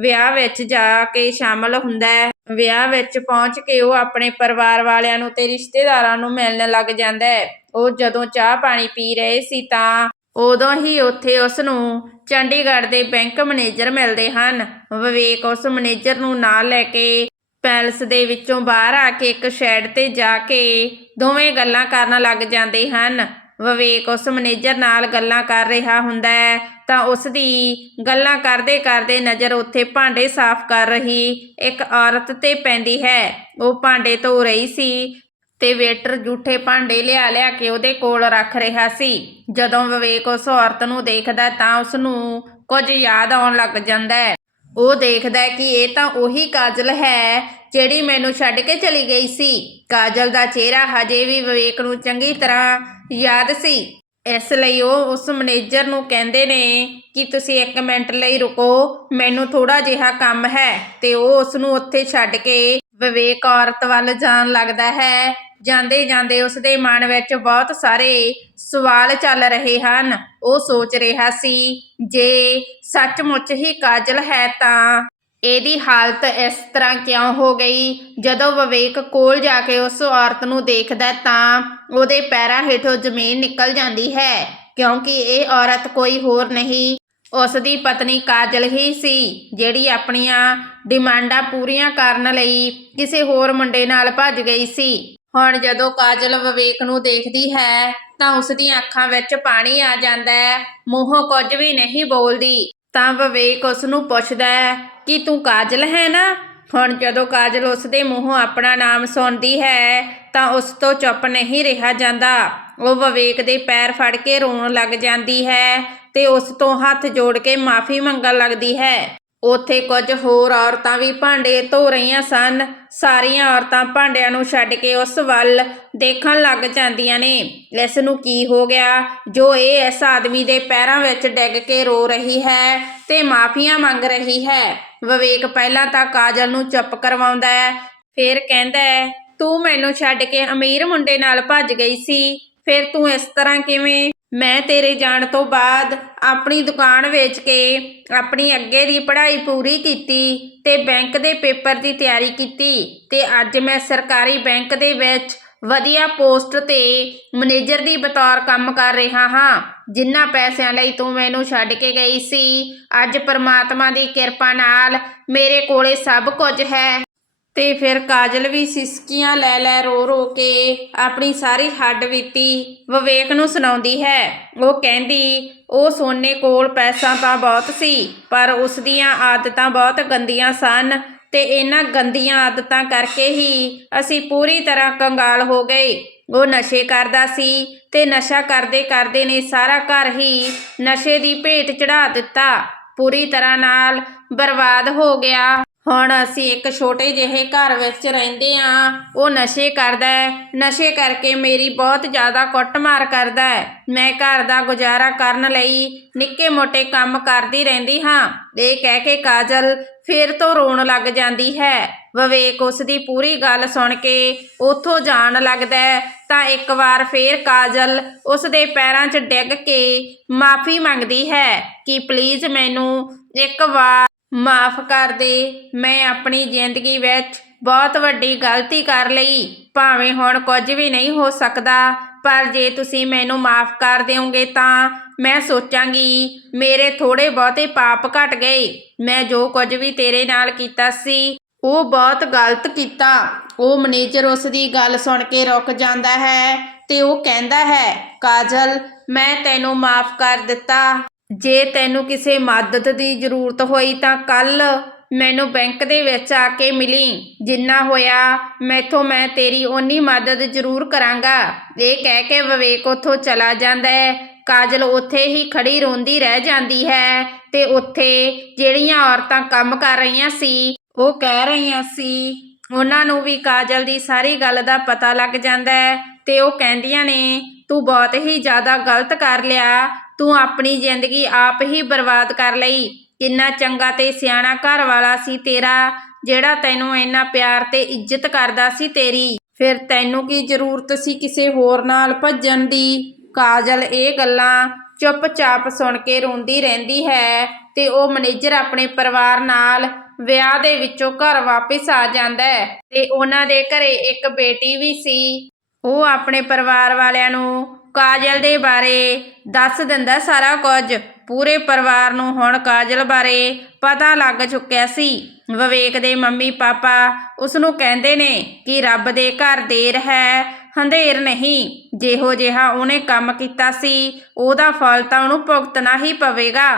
ਵਿਆਹ ਵਿੱਚ ਜਾ ਕੇ ਸ਼ਾਮਲ ਹੁੰਦਾ ਹੈ। ਵਿਆਹ ਵਿੱਚ ਪਹੁੰਚ ਕੇ ਉਹ ਆਪਣੇ ਪਰਿਵਾਰ ਵਾਲਿਆਂ ਨੂੰ ਤੇ ਰਿਸ਼ਤੇਦਾਰਾਂ ਨੂੰ ਮਿਲਣ ਲੱਗ ਜਾਂਦਾ ਹੈ। ਉਹ ਜਦੋਂ ਚਾਹ ਪਾਣੀ ਪੀ ਰਹੇ ਸੀ ਤਾਂ ਉਦੋਂ ਹੀ ਉੱਥੇ ਉਸ ਨੂੰ ਚੰਡੀਗੜ੍ਹ ਦੇ ਬੈਂਕ ਮੈਨੇਜਰ ਮਿਲਦੇ ਹਨ। ਵਿਵੇਕ ਉਸ ਮੈਨੇਜਰ ਨੂੰ ਨਾਲ ਲੈ ਕੇ ਪੈਲਸ ਦੇ ਵਿੱਚੋਂ ਬਾਹਰ ਆ ਕੇ ਇੱਕ ਸ਼ੈਡ ਤੇ ਜਾ ਕੇ ਦੋਵੇਂ ਗੱਲਾਂ ਕਰਨ ਲੱਗ ਜਾਂਦੇ ਹਨ। ਵਿਵੇਕ ਉਸ ਮੈਨੇਜਰ ਨਾਲ ਗੱਲਾਂ ਕਰ ਰਿਹਾ ਹੁੰਦਾ ਹੈ ਤਾਂ ਉਸ ਦੀ ਗੱਲਾਂ ਕਰਦੇ ਕਰਦੇ ਨਜ਼ਰ ਉੱਥੇ ਭਾਂਡੇ ਸਾਫ਼ ਕਰ ਰਹੀ ਇੱਕ ਔਰਤ ਤੇ ਪੈਂਦੀ ਹੈ। ਉਹ ਭਾਂਡੇ ਧੋ ਰਹੀ ਸੀ ਤੇ ਵੇਟਰ ਜੂਠੇ ਭਾਂਡੇ ਲਿਆ ਲਿਆ ਕੇ ਉਹਦੇ ਕੋਲ ਰੱਖ ਰਿਹਾ ਸੀ। ਜਦੋਂ ਵਿਵੇਕ ਉਸ ਔਰਤ ਨੂੰ ਦੇਖਦਾ ਤਾਂ ਉਸ ਨੂੰ ਕੁਝ ਯਾਦ ਆਉਣ ਲੱਗ ਜਾਂਦਾ ਹੈ। ਉਹ ਦੇਖਦਾ ਹੈ ਕਿ ਇਹ ਤਾਂ ਉਹੀ ਕਾਜਲ ਹੈ ਜਿਹੜੀ ਮੈਨੂੰ ਛੱਡ ਕੇ ਚਲੀ ਗਈ ਸੀ। ਕਾਜਲ ਦਾ ਚਿਹਰਾ ਹਜੇ ਵੀ ਵਿਵੇਕ ਨੂੰ ਚੰਗੀ ਤਰ੍ਹਾਂ ਯਾਦ ਸੀ। ਇਸ ਲਈ ਉਹ ਉਸ ਮੈਨੇਜਰ ਨੂੰ ਕਹਿੰਦੇ ਨੇ ਕਿ ਤੁਸੀਂ 1 ਮਿੰਟ ਲਈ ਰੁਕੋ, ਮੈਨੂੰ ਥੋੜਾ ਜਿਹਾ ਕੰਮ ਹੈ ਤੇ ਉਹ ਉਸ ਨੂੰ ਉੱਥੇ ਛੱਡ ਕੇ ਵਿਵੇਕ ਔਰਤ ਵੱਲ ਜਾਣ ਲੱਗਦਾ ਹੈ। ਜਾਂਦੇ ਜਾਂਦੇ ਉਸ ਦੇ ਮਨ ਵਿੱਚ ਬਹੁਤ ਸਾਰੇ ਸਵਾਲ ਚੱਲ ਰਹੇ ਹਨ। ਉਹ ਸੋਚ ਰਿਹਾ ਸੀ, ਜੇ ਸੱਚਮੁੱਚ ਹੀ ਕਾਜਲ ਹੈ ਤਾਂ ਇਹਦੀ ਹਾਲਤ ਇਸ ਤਰ੍ਹਾਂ ਕਿਉਂ ਹੋ ਗਈ? ਜਦੋਂ ਵਿਵੇਕ ਕੋਲ ਜਾ ਕੇ ਉਸ ਔਰਤ ਨੂੰ ਦੇਖਦਾ ਤਾਂ ਉਹਦੇ ਪੈਰਾਂ ਹੇਠੋਂ ਜ਼ਮੀਨ ਨਿਕਲ ਜਾਂਦੀ ਹੈ, ਕਿਉਂਕਿ ਇਹ ਔਰਤ ਕੋਈ ਹੋਰ ਨਹੀਂ। ਉਸ ਦੀ ਪਤਨੀ ਕਾਜਲ ਹੀ ਸੀ, ਜਿਹੜੀ ਆਪਣੀਆਂ ਡਿਮਾਂਡਾਂ ਪੂਰੀਆਂ ਕਰਨ ਲਈ ਕਿਸੇ ਹੋਰ ਮੁੰਡੇ ਨਾਲ ਭੱਜ ਗਈ ਸੀ। ਹੁਣ ਜਦੋਂ ਕਾਜਲ ਵਿਵੇਕ ਨੂੰ ਦੇਖਦੀ ਹੈ ਤਾਂ ਉਸ ਦੀਆਂ ਅੱਖਾਂ ਵਿੱਚ ਪਾਣੀ ਆ ਜਾਂਦਾ ਹੈ। ਮੂੰਹੋਂ ਕੁਝ ਵੀ ਨਹੀਂ ਬੋਲਦੀ। ਤਾਂ ਵਿਵੇਕ ਉਸ ਨੂੰ ਪੁੱਛਦਾ ਹੈ, ਕਿ ਤੂੰ ਕਾਜਲ ਹੈ ਨਾ? ਹੁਣ ਜਦੋਂ ਕਾਜਲ ਉਸ ਦੇ ਮੂੰਹੋਂ ਆਪਣਾ ਨਾਮ ਸੁਣਦੀ ਹੈ, ਤਾਂ ਉਸ ਤੋਂ ਚੁੱਪ ਨਹੀਂ ਰਿਹਾ ਜਾਂਦਾ। ਉਹ ਵਿਵੇਕ ਦੇ ਪੈਰ ਫੜ ਕੇ ਰੋਣ ਲੱਗ ਜਾਂਦੀ ਹੈ ਤੇ ਉਸ ਤੋਂ ਹੱਥ ਜੋੜ ਕੇ ਮਾਫੀ ਮੰਗਣ ਲੱਗਦੀ ਹੈ। ਉੱਥੇ ਕੁਝ ਹੋਰ ਔਰਤਾਂ ਵੀ ਭਾਂਡੇ ਧੋ ਰਹੀਆਂ ਸਨ। ਸਾਰੀਆਂ ਔਰਤਾਂ ਭਾਂਡਿਆਂ ਨੂੰ ਛੱਡ ਕੇ ਉਸ ਵੱਲ ਦੇਖਣ ਲੱਗ ਜਾਂਦੀਆਂ ਨੇ। ਇਸ ਨੂੰ ਕੀ ਹੋ ਗਿਆ? ਜੋ ਇਹ ਇਸ ਆਦਮੀ ਦੇ ਪੈਰਾਂ ਵਿੱਚ ਡਿੱਗ ਕੇ ਰੋ ਰਹੀ ਹੈ ਤੇ ਮਾਫੀਆਂ ਮੰਗ ਰਹੀ ਹੈ। ਵਿਵੇਕ ਪਹਿਲਾਂ ਤਾਂ ਕਾਜਲ ਨੂੰ ਚੁੱਪ ਕਰਵਾਉਂਦਾ ਹੈ। ਫਿਰ ਕਹਿੰਦਾ ਹੈ, ਤੂੰ ਮੈਨੂੰ ਛੱਡ ਕੇ ਅਮੀਰ ਮੁੰਡੇ ਨਾਲ ਭੱਜ ਗਈ ਸੀ। ਫਿਰ ਤੂੰ ਇਸ ਤਰ੍ਹਾਂ ਕਿਵੇਂ ਮੈਂ ਤੇਰੇ ਜਾਣ ਤੋਂ ਬਾਅਦ ਆਪਣੀ ਦੁਕਾਨ ਵੇਚ ਕੇ ਆਪਣੀ ਅੱਗੇ ਦੀ ਪੜ੍ਹਾਈ ਪੂਰੀ ਕੀਤੀ ਤੇ ਬੈਂਕ ਦੇ ਪੇਪਰ ਦੀ ਤਿਆਰੀ ਕੀਤੀ ਤੇ ਅੱਜ ਮੈਂ ਸਰਕਾਰੀ ਬੈਂਕ ਦੇ ਵਿੱਚ ਵਧੀਆ ਪੋਸਟ ਤੇ ਮੈਨੇਜਰ ਦੀ ਬਤੌਰ ਕੰਮ ਕਰ ਰਿਹਾ ਹਾਂ, ਜਿੰਨਾ ਪੈਸਿਆਂ ਲਈ ਤੂੰ ਮੈਨੂੰ ਛੱਡ ਕੇ ਗਈ ਸੀ। ਅੱਜ ਪਰਮਾਤਮਾ ਦੀ ਕਿਰਪਾ ਨਾਲ ਮੇਰੇ ਕੋਲੇ ਸਭ ਕੁਝ ਹੈ। ਤੇ ਫਿਰ ਕਾਜਲ ਵੀ ਸਿਸਕੀਆਂ ਲੈ ਲੈ ਰੋ ਰੋ ਕੇ ਆਪਣੀ ਸਾਰੀ ਹੱਡ ਬੀਤੀ ਵਿਵੇਕ ਨੂੰ ਸੁਣਾਉਂਦੀ ਹੈ। ਉਹ ਕਹਿੰਦੀ, ਉਹ ਸੋਨੇ ਕੋਲ ਪੈਸਾ ਤਾਂ ਬਹੁਤ ਸੀ, ਪਰ ਉਸ ਦੀਆਂ ਆਦਤਾਂ ਬਹੁਤ ਗੰਦੀਆਂ ਸਨ ਤੇ ਇਹਨਾਂ ਗੰਦੀਆਂ ਆਦਤਾਂ ਕਰਕੇ ਹੀ ਅਸੀਂ ਪੂਰੀ ਤਰ੍ਹਾਂ ਕੰਗਾਲ ਹੋ ਗਏ। ਉਹ ਨਸ਼ੇ ਕਰਦਾ ਸੀ ਤੇ ਨਸ਼ਾ ਕਰਦੇ ਕਰਦੇ ਨੇ ਸਾਰਾ ਘਰ ਹੀ ਨਸ਼ੇ ਦੀ ਭੇਟ ਚੜਾ ਦਿੱਤਾ। ਪੂਰੀ ਤਰ੍ਹਾਂ ਨਾਲ ਬਰਬਾਦ ਹੋ ਗਿਆ। ਹੁਣ ਅਸੀਂ ਇੱਕ ਛੋਟੇ ਜਿਹੇ ਘਰ ਵਿੱਚ ਰਹਿੰਦੇ ਆਂ ਉਹ ਨਸ਼ੇ ਕਰਦਾ ਹੈ। ਨਸ਼ੇ ਕਰਕੇ ਮੇਰੀ ਬਹੁਤ ਜ਼ਿਆਦਾ ਕੁੱਟਮਾਰ ਕਰਦਾ ਹੈ। ਮੈਂ ਘਰ ਦਾ ਗੁਜ਼ਾਰਾ ਕਰਨ ਲਈ ਨਿੱਕੇ ਮੋਟੇ ਕੰਮ ਕਰਦੀ ਰਹਿੰਦੀ ਹਾਂ। ਇਹ ਕਹਿ ਕੇ ਕਾਜਲ ਫਿਰ ਤੋਂ ਰੋਣ ਲੱਗ ਜਾਂਦੀ ਹੈ। ਵਿਵੇਕ ਉਸ ਦੀ ਪੂਰੀ ਗੱਲ ਸੁਣ ਕੇ ਉੱਥੋਂ ਜਾਣ ਲੱਗਦਾ ਤਾਂ ਇੱਕ ਵਾਰ ਫੇਰ ਕਾਜਲ ਉਸ ਦੇ ਪੈਰਾਂ 'ਚ ਡਿੱਗ ਕੇ ਮਾਫੀ ਮੰਗਦੀ ਹੈ ਕਿ ਪਲੀਜ਼ ਮੈਨੂੰ ਇੱਕ ਵਾਰ ਮਾਫ ਕਰ ਦੇ, ਮੈਂ ਆਪਣੀ ਜ਼ਿੰਦਗੀ ਵਿੱਚ ਬਹੁਤ ਵੱਡੀ ਗਲਤੀ ਕਰ ਲਈ। ਭਾਵੇਂ ਹੁਣ ਕੁਝ ਵੀ ਨਹੀਂ ਹੋ ਸਕਦਾ, ਪਰ ਜੇ ਤੁਸੀਂ ਮੈਨੂੰ ਮਾਫ ਕਰ ਦਿਓਗੇ ਤਾਂ ਮੈਂ ਸੋਚਾਂਗੀ, ਮੇਰੇ ਥੋੜੇ ਬਹੁਤੇ ਪਾਪ ਘਟ ਗਏ। ਮੈਂ ਜੋ ਕੁਝ ਵੀ ਤੇਰੇ ਨਾਲ ਕੀਤਾ ਸੀ, ਉਹ ਬਹੁਤ ਗਲਤ ਕੀਤਾ। ਉਹ ਮੈਨੇਜਰ ਉਸ ਦੀ ਗੱਲ ਸੁਣ ਕੇ ਰੁਕ ਜਾਂਦਾ ਹੈ ਤੇ ਉਹ ਕਹਿੰਦਾ ਹੈ, ਕਾਜਲ, ਮੈਂ ਤੈਨੂੰ ਮਾਫ ਕਰ ਦਿੱਤਾ। ਜੇ ਤੈਨੂੰ ਕਿਸੇ ਮਦਦ ਦੀ ਜ਼ਰੂਰਤ ਹੋਈ ਤਾਂ ਕੱਲ ਮੈਨੂੰ ਬੈਂਕ ਦੇ ਵਿੱਚ ਆ ਕੇ ਮਿਲੀ। ਜਿੰਨਾ ਹੋਇਆ, ਮੈਥੋਂ ਮੈਂ ਤੇਰੀ ਓਨੀ ਮਦਦ ਜ਼ਰੂਰ ਕਰਾਂਗਾ। ਇਹ ਕਹਿ ਕੇ ਵਿਵੇਕ ਉੱਥੋਂ ਚਲਾ ਜਾਂਦਾ ਹੈ। ਕਾਜਲ ਉੱਥੇ ਹੀ ਖੜੀ ਰੋਂਦੀ ਰਹਿ ਜਾਂਦੀ ਹੈ ਤੇ ਉੱਥੇ ਜਿਹੜੀਆਂ ਔਰਤਾਂ ਕੰਮ ਕਰ ਰਹੀਆਂ ਸੀ, ਉਹ ਕਹਿ ਰਹੀਆਂ ਸੀ, ਉਹਨਾਂ ਨੂੰ ਵੀ ਕਾਜਲ ਦੀ ਸਾਰੀ ਗੱਲ ਦਾ ਪਤਾ ਲੱਗ ਜਾਂਦਾ ਹੈ ਤੇ ਉਹ ਕਹਿੰਦੀਆਂ ਨੇ, ਤੂੰ ਬਹੁਤ ਹੀ ਜ਼ਿਆਦਾ ਗਲਤ ਕਰ ਲਿਆ। ਤੂੰ ਆਪਣੀ ਜ਼ਿੰਦਗੀ ਆਪ ਹੀ ਬਰਬਾਦ ਕਰ ਲਈ। ਕਿੰਨਾ ਚੰਗਾ ਤੇ ਸਿਆਣਾ ਘਰ ਵਾਲਾ ਸੀ ਤੇਰਾ, ਜਿਹੜਾ ਤੈਨੂੰ ਇੰਨਾ ਪਿਆਰ ਤੇ ਇੱਜ਼ਤ ਕਰਦਾ ਸੀ ਤੇਰੀ। ਫਿਰ ਤੈਨੂੰ ਕੀ ਜ਼ਰੂਰਤ ਸੀ ਕਿਸੇ ਹੋਰ ਨਾਲ ਭੱਜਣ ਦੀ? ਕਾਜਲ, ਇਹ ਗੱਲਾਂ ਚੁੱਪਚਾਪ ਸੁਣ ਕੇ ਰੋਂਦੀ ਰਹਿੰਦੀ ਹੈ ਤੇ ਉਹ ਮੈਨੇਜਰ ਆਪਣੇ ਪਰਿਵਾਰ ਨਾਲ ਵਿਆਹ ਦੇ ਵਿੱਚੋਂ ਘਰ ਵਾਪਸ ਆ ਜਾਂਦਾ ਹੈ ਤੇ ਉਹਨਾਂ ਦੇ ਘਰੇ ਇੱਕ ਬੇਟੀ ਵੀ ਸੀ। ਉਹ ਆਪਣੇ ਪਰਿਵਾਰ ਵਾਲਿਆਂ ਨੂੰ ਕਾਜਲ ਦੇ ਬਾਰੇ ਦੱਸ ਦਿੰਦਾ ਸਾਰਾ ਕੁਝ। ਪੂਰੇ ਪਰਿਵਾਰ ਨੂੰ ਹੁਣ ਕਾਜਲ ਬਾਰੇ ਪਤਾ ਲੱਗ ਚੁੱਕਿਆ ਸੀ। ਵਿਵੇਕ ਦੇ ਮੰਮੀ ਪਾਪਾ ਉਸ ਨੂੰ ਕਹਿੰਦੇ ਨੇ ਕਿ ਰੱਬ ਦੇ ਘਰ ਦੇਰ ਹੈ ਹੰਧੇਰ ਨਹੀਂ। ਜਿਹੋ ਜਿਹਾ ਉਹਨੇ ਕੰਮ ਕੀਤਾ ਸੀ, ਉਹਦਾ ਫਲ ਤਾਂ ਉਹਨੂੰ ਭੁਗਤਣਾ ਹੀ ਪਵੇਗਾ।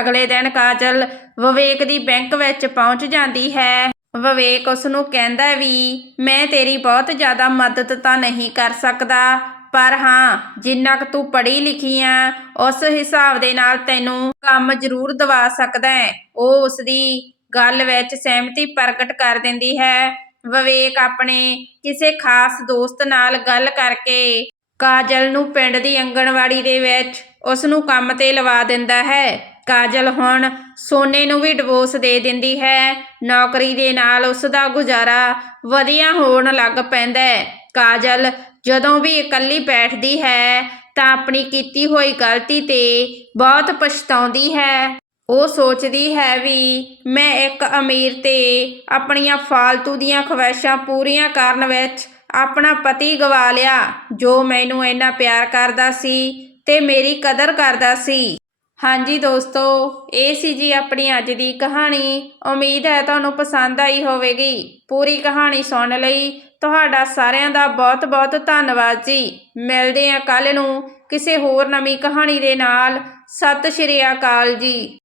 ਅਗਲੇ ਦਿਨ ਕਾਜਲ ਵਿਵੇਕ ਦੀ ਬੈਂਕ ਵਿੱਚ ਪਹੁੰਚ ਜਾਂਦੀ ਹੈ। ਵਿਵੇਕ ਉਸ ਨੂੰ ਕਹਿੰਦਾ ਵੀ, ਮੈਂ ਤੇਰੀ ਬਹੁਤ ਜ਼ਿਆਦਾ ਮਦਦ ਤਾਂ ਨਹੀਂ ਕਰ ਸਕਦਾ। ਪਰ ਹਾਂ, ਜਿੰਨਾ ਕੁ ਤੂੰ ਪੜ੍ਹੀ ਲਿਖੀ ਆ, ਉਸ ਹਿਸਾਬ ਦੇ ਨਾਲ ਤੈਨੂੰ ਕੰਮ ਜ਼ਰੂਰ ਦਵਾ ਸਕਦਾ ਹੈ। ਉਹ ਉਸ ਦੀ ਗੱਲ ਵਿੱਚ ਸਹਿਮਤੀ ਪ੍ਰਗਟ ਕਰ ਦਿੰਦੀ ਹੈ। ਵਿਵੇਕ ਆਪਣੇ ਕਿਸੇ ਖਾਸ ਦੋਸਤ ਨਾਲ ਗੱਲ ਕਰਕੇ ਕਾਜਲ ਨੂੰ ਪਿੰਡ ਦੀ ਅੰਗਣਵਾੜੀ ਦੇ ਵਿੱਚ ਉਸ ਨੂੰ ਕੰਮ ਤੇ ਲਵਾ ਦਿੰਦਾ ਹੈ। ਕਾਜਲ ਹੁਣ ਸੋਨੇ ਨੂੰ ਵੀ ਡਿਵੋਰਸ ਦੇ ਦਿੰਦੀ ਹੈ। ਨੌਕਰੀ ਦੇ ਨਾਲ ਉਸ ਦਾ ਗੁਜ਼ਾਰਾ ਵਧੀਆ ਹੋਣ ਲੱਗ ਪੈਂਦਾ ਹੈ। ਕਾਜਲ ਜਦੋਂ ਵੀ ਇਕੱਲੀ ਬੈਠਦੀ ਹੈ, ਤਾਂ ਆਪਣੀ ਕੀਤੀ ਹੋਈ ਗਲਤੀ ਤੇ ਬਹੁਤ ਪਛਤਾਉਂਦੀ ਹੈ। ਉਹ ਸੋਚਦੀ ਹੈ ਵੀ ਮੈਂ ਇੱਕ ਅਮੀਰ ਤੇ ਆਪਣੀਆਂ ਫਾਲਤੂ ਦੀਆਂ ਖਵਾਇਸ਼ਾਂ ਪੂਰੀਆਂ ਕਰਨ ਵਿੱਚ ਆਪਣਾ ਪਤੀ ਗਵਾ ਲਿਆ, ਜੋ ਮੈਨੂੰ ਇੰਨਾ ਪਿਆਰ ਕਰਦਾ ਸੀ ਤੇ ਮੇਰੀ ਕਦਰ ਕਰਦਾ ਸੀ। ਹਾਂਜੀ ਦੋਸਤੋ, ਇਹ ਸੀ ਜੀ ਆਪਣੀ ਅੱਜ ਦੀ ਕਹਾਣੀ। ਉਮੀਦ ਹੈ ਤੁਹਾਨੂੰ ਪਸੰਦ ਆਈ ਹੋਵੇਗੀ। ਪੂਰੀ ਕਹਾਣੀ ਸੁਣਨ ਲਈ। ਤੁਹਾਡਾ ਸਾਰਿਆਂ ਦਾ ਬਹੁਤ-ਬਹੁਤ ਧੰਨਵਾਦ ਜੀ। ਮਿਲਦੇ ਹਾਂ ਕੱਲ ਨੂੰ ਕਿਸੇ ਹੋਰ ਨਵੀਂ ਕਹਾਣੀ ਦੇ ਨਾਲ। ਸਤਿ ਸ਼੍ਰੀ ਅਕਾਲ ਜੀ।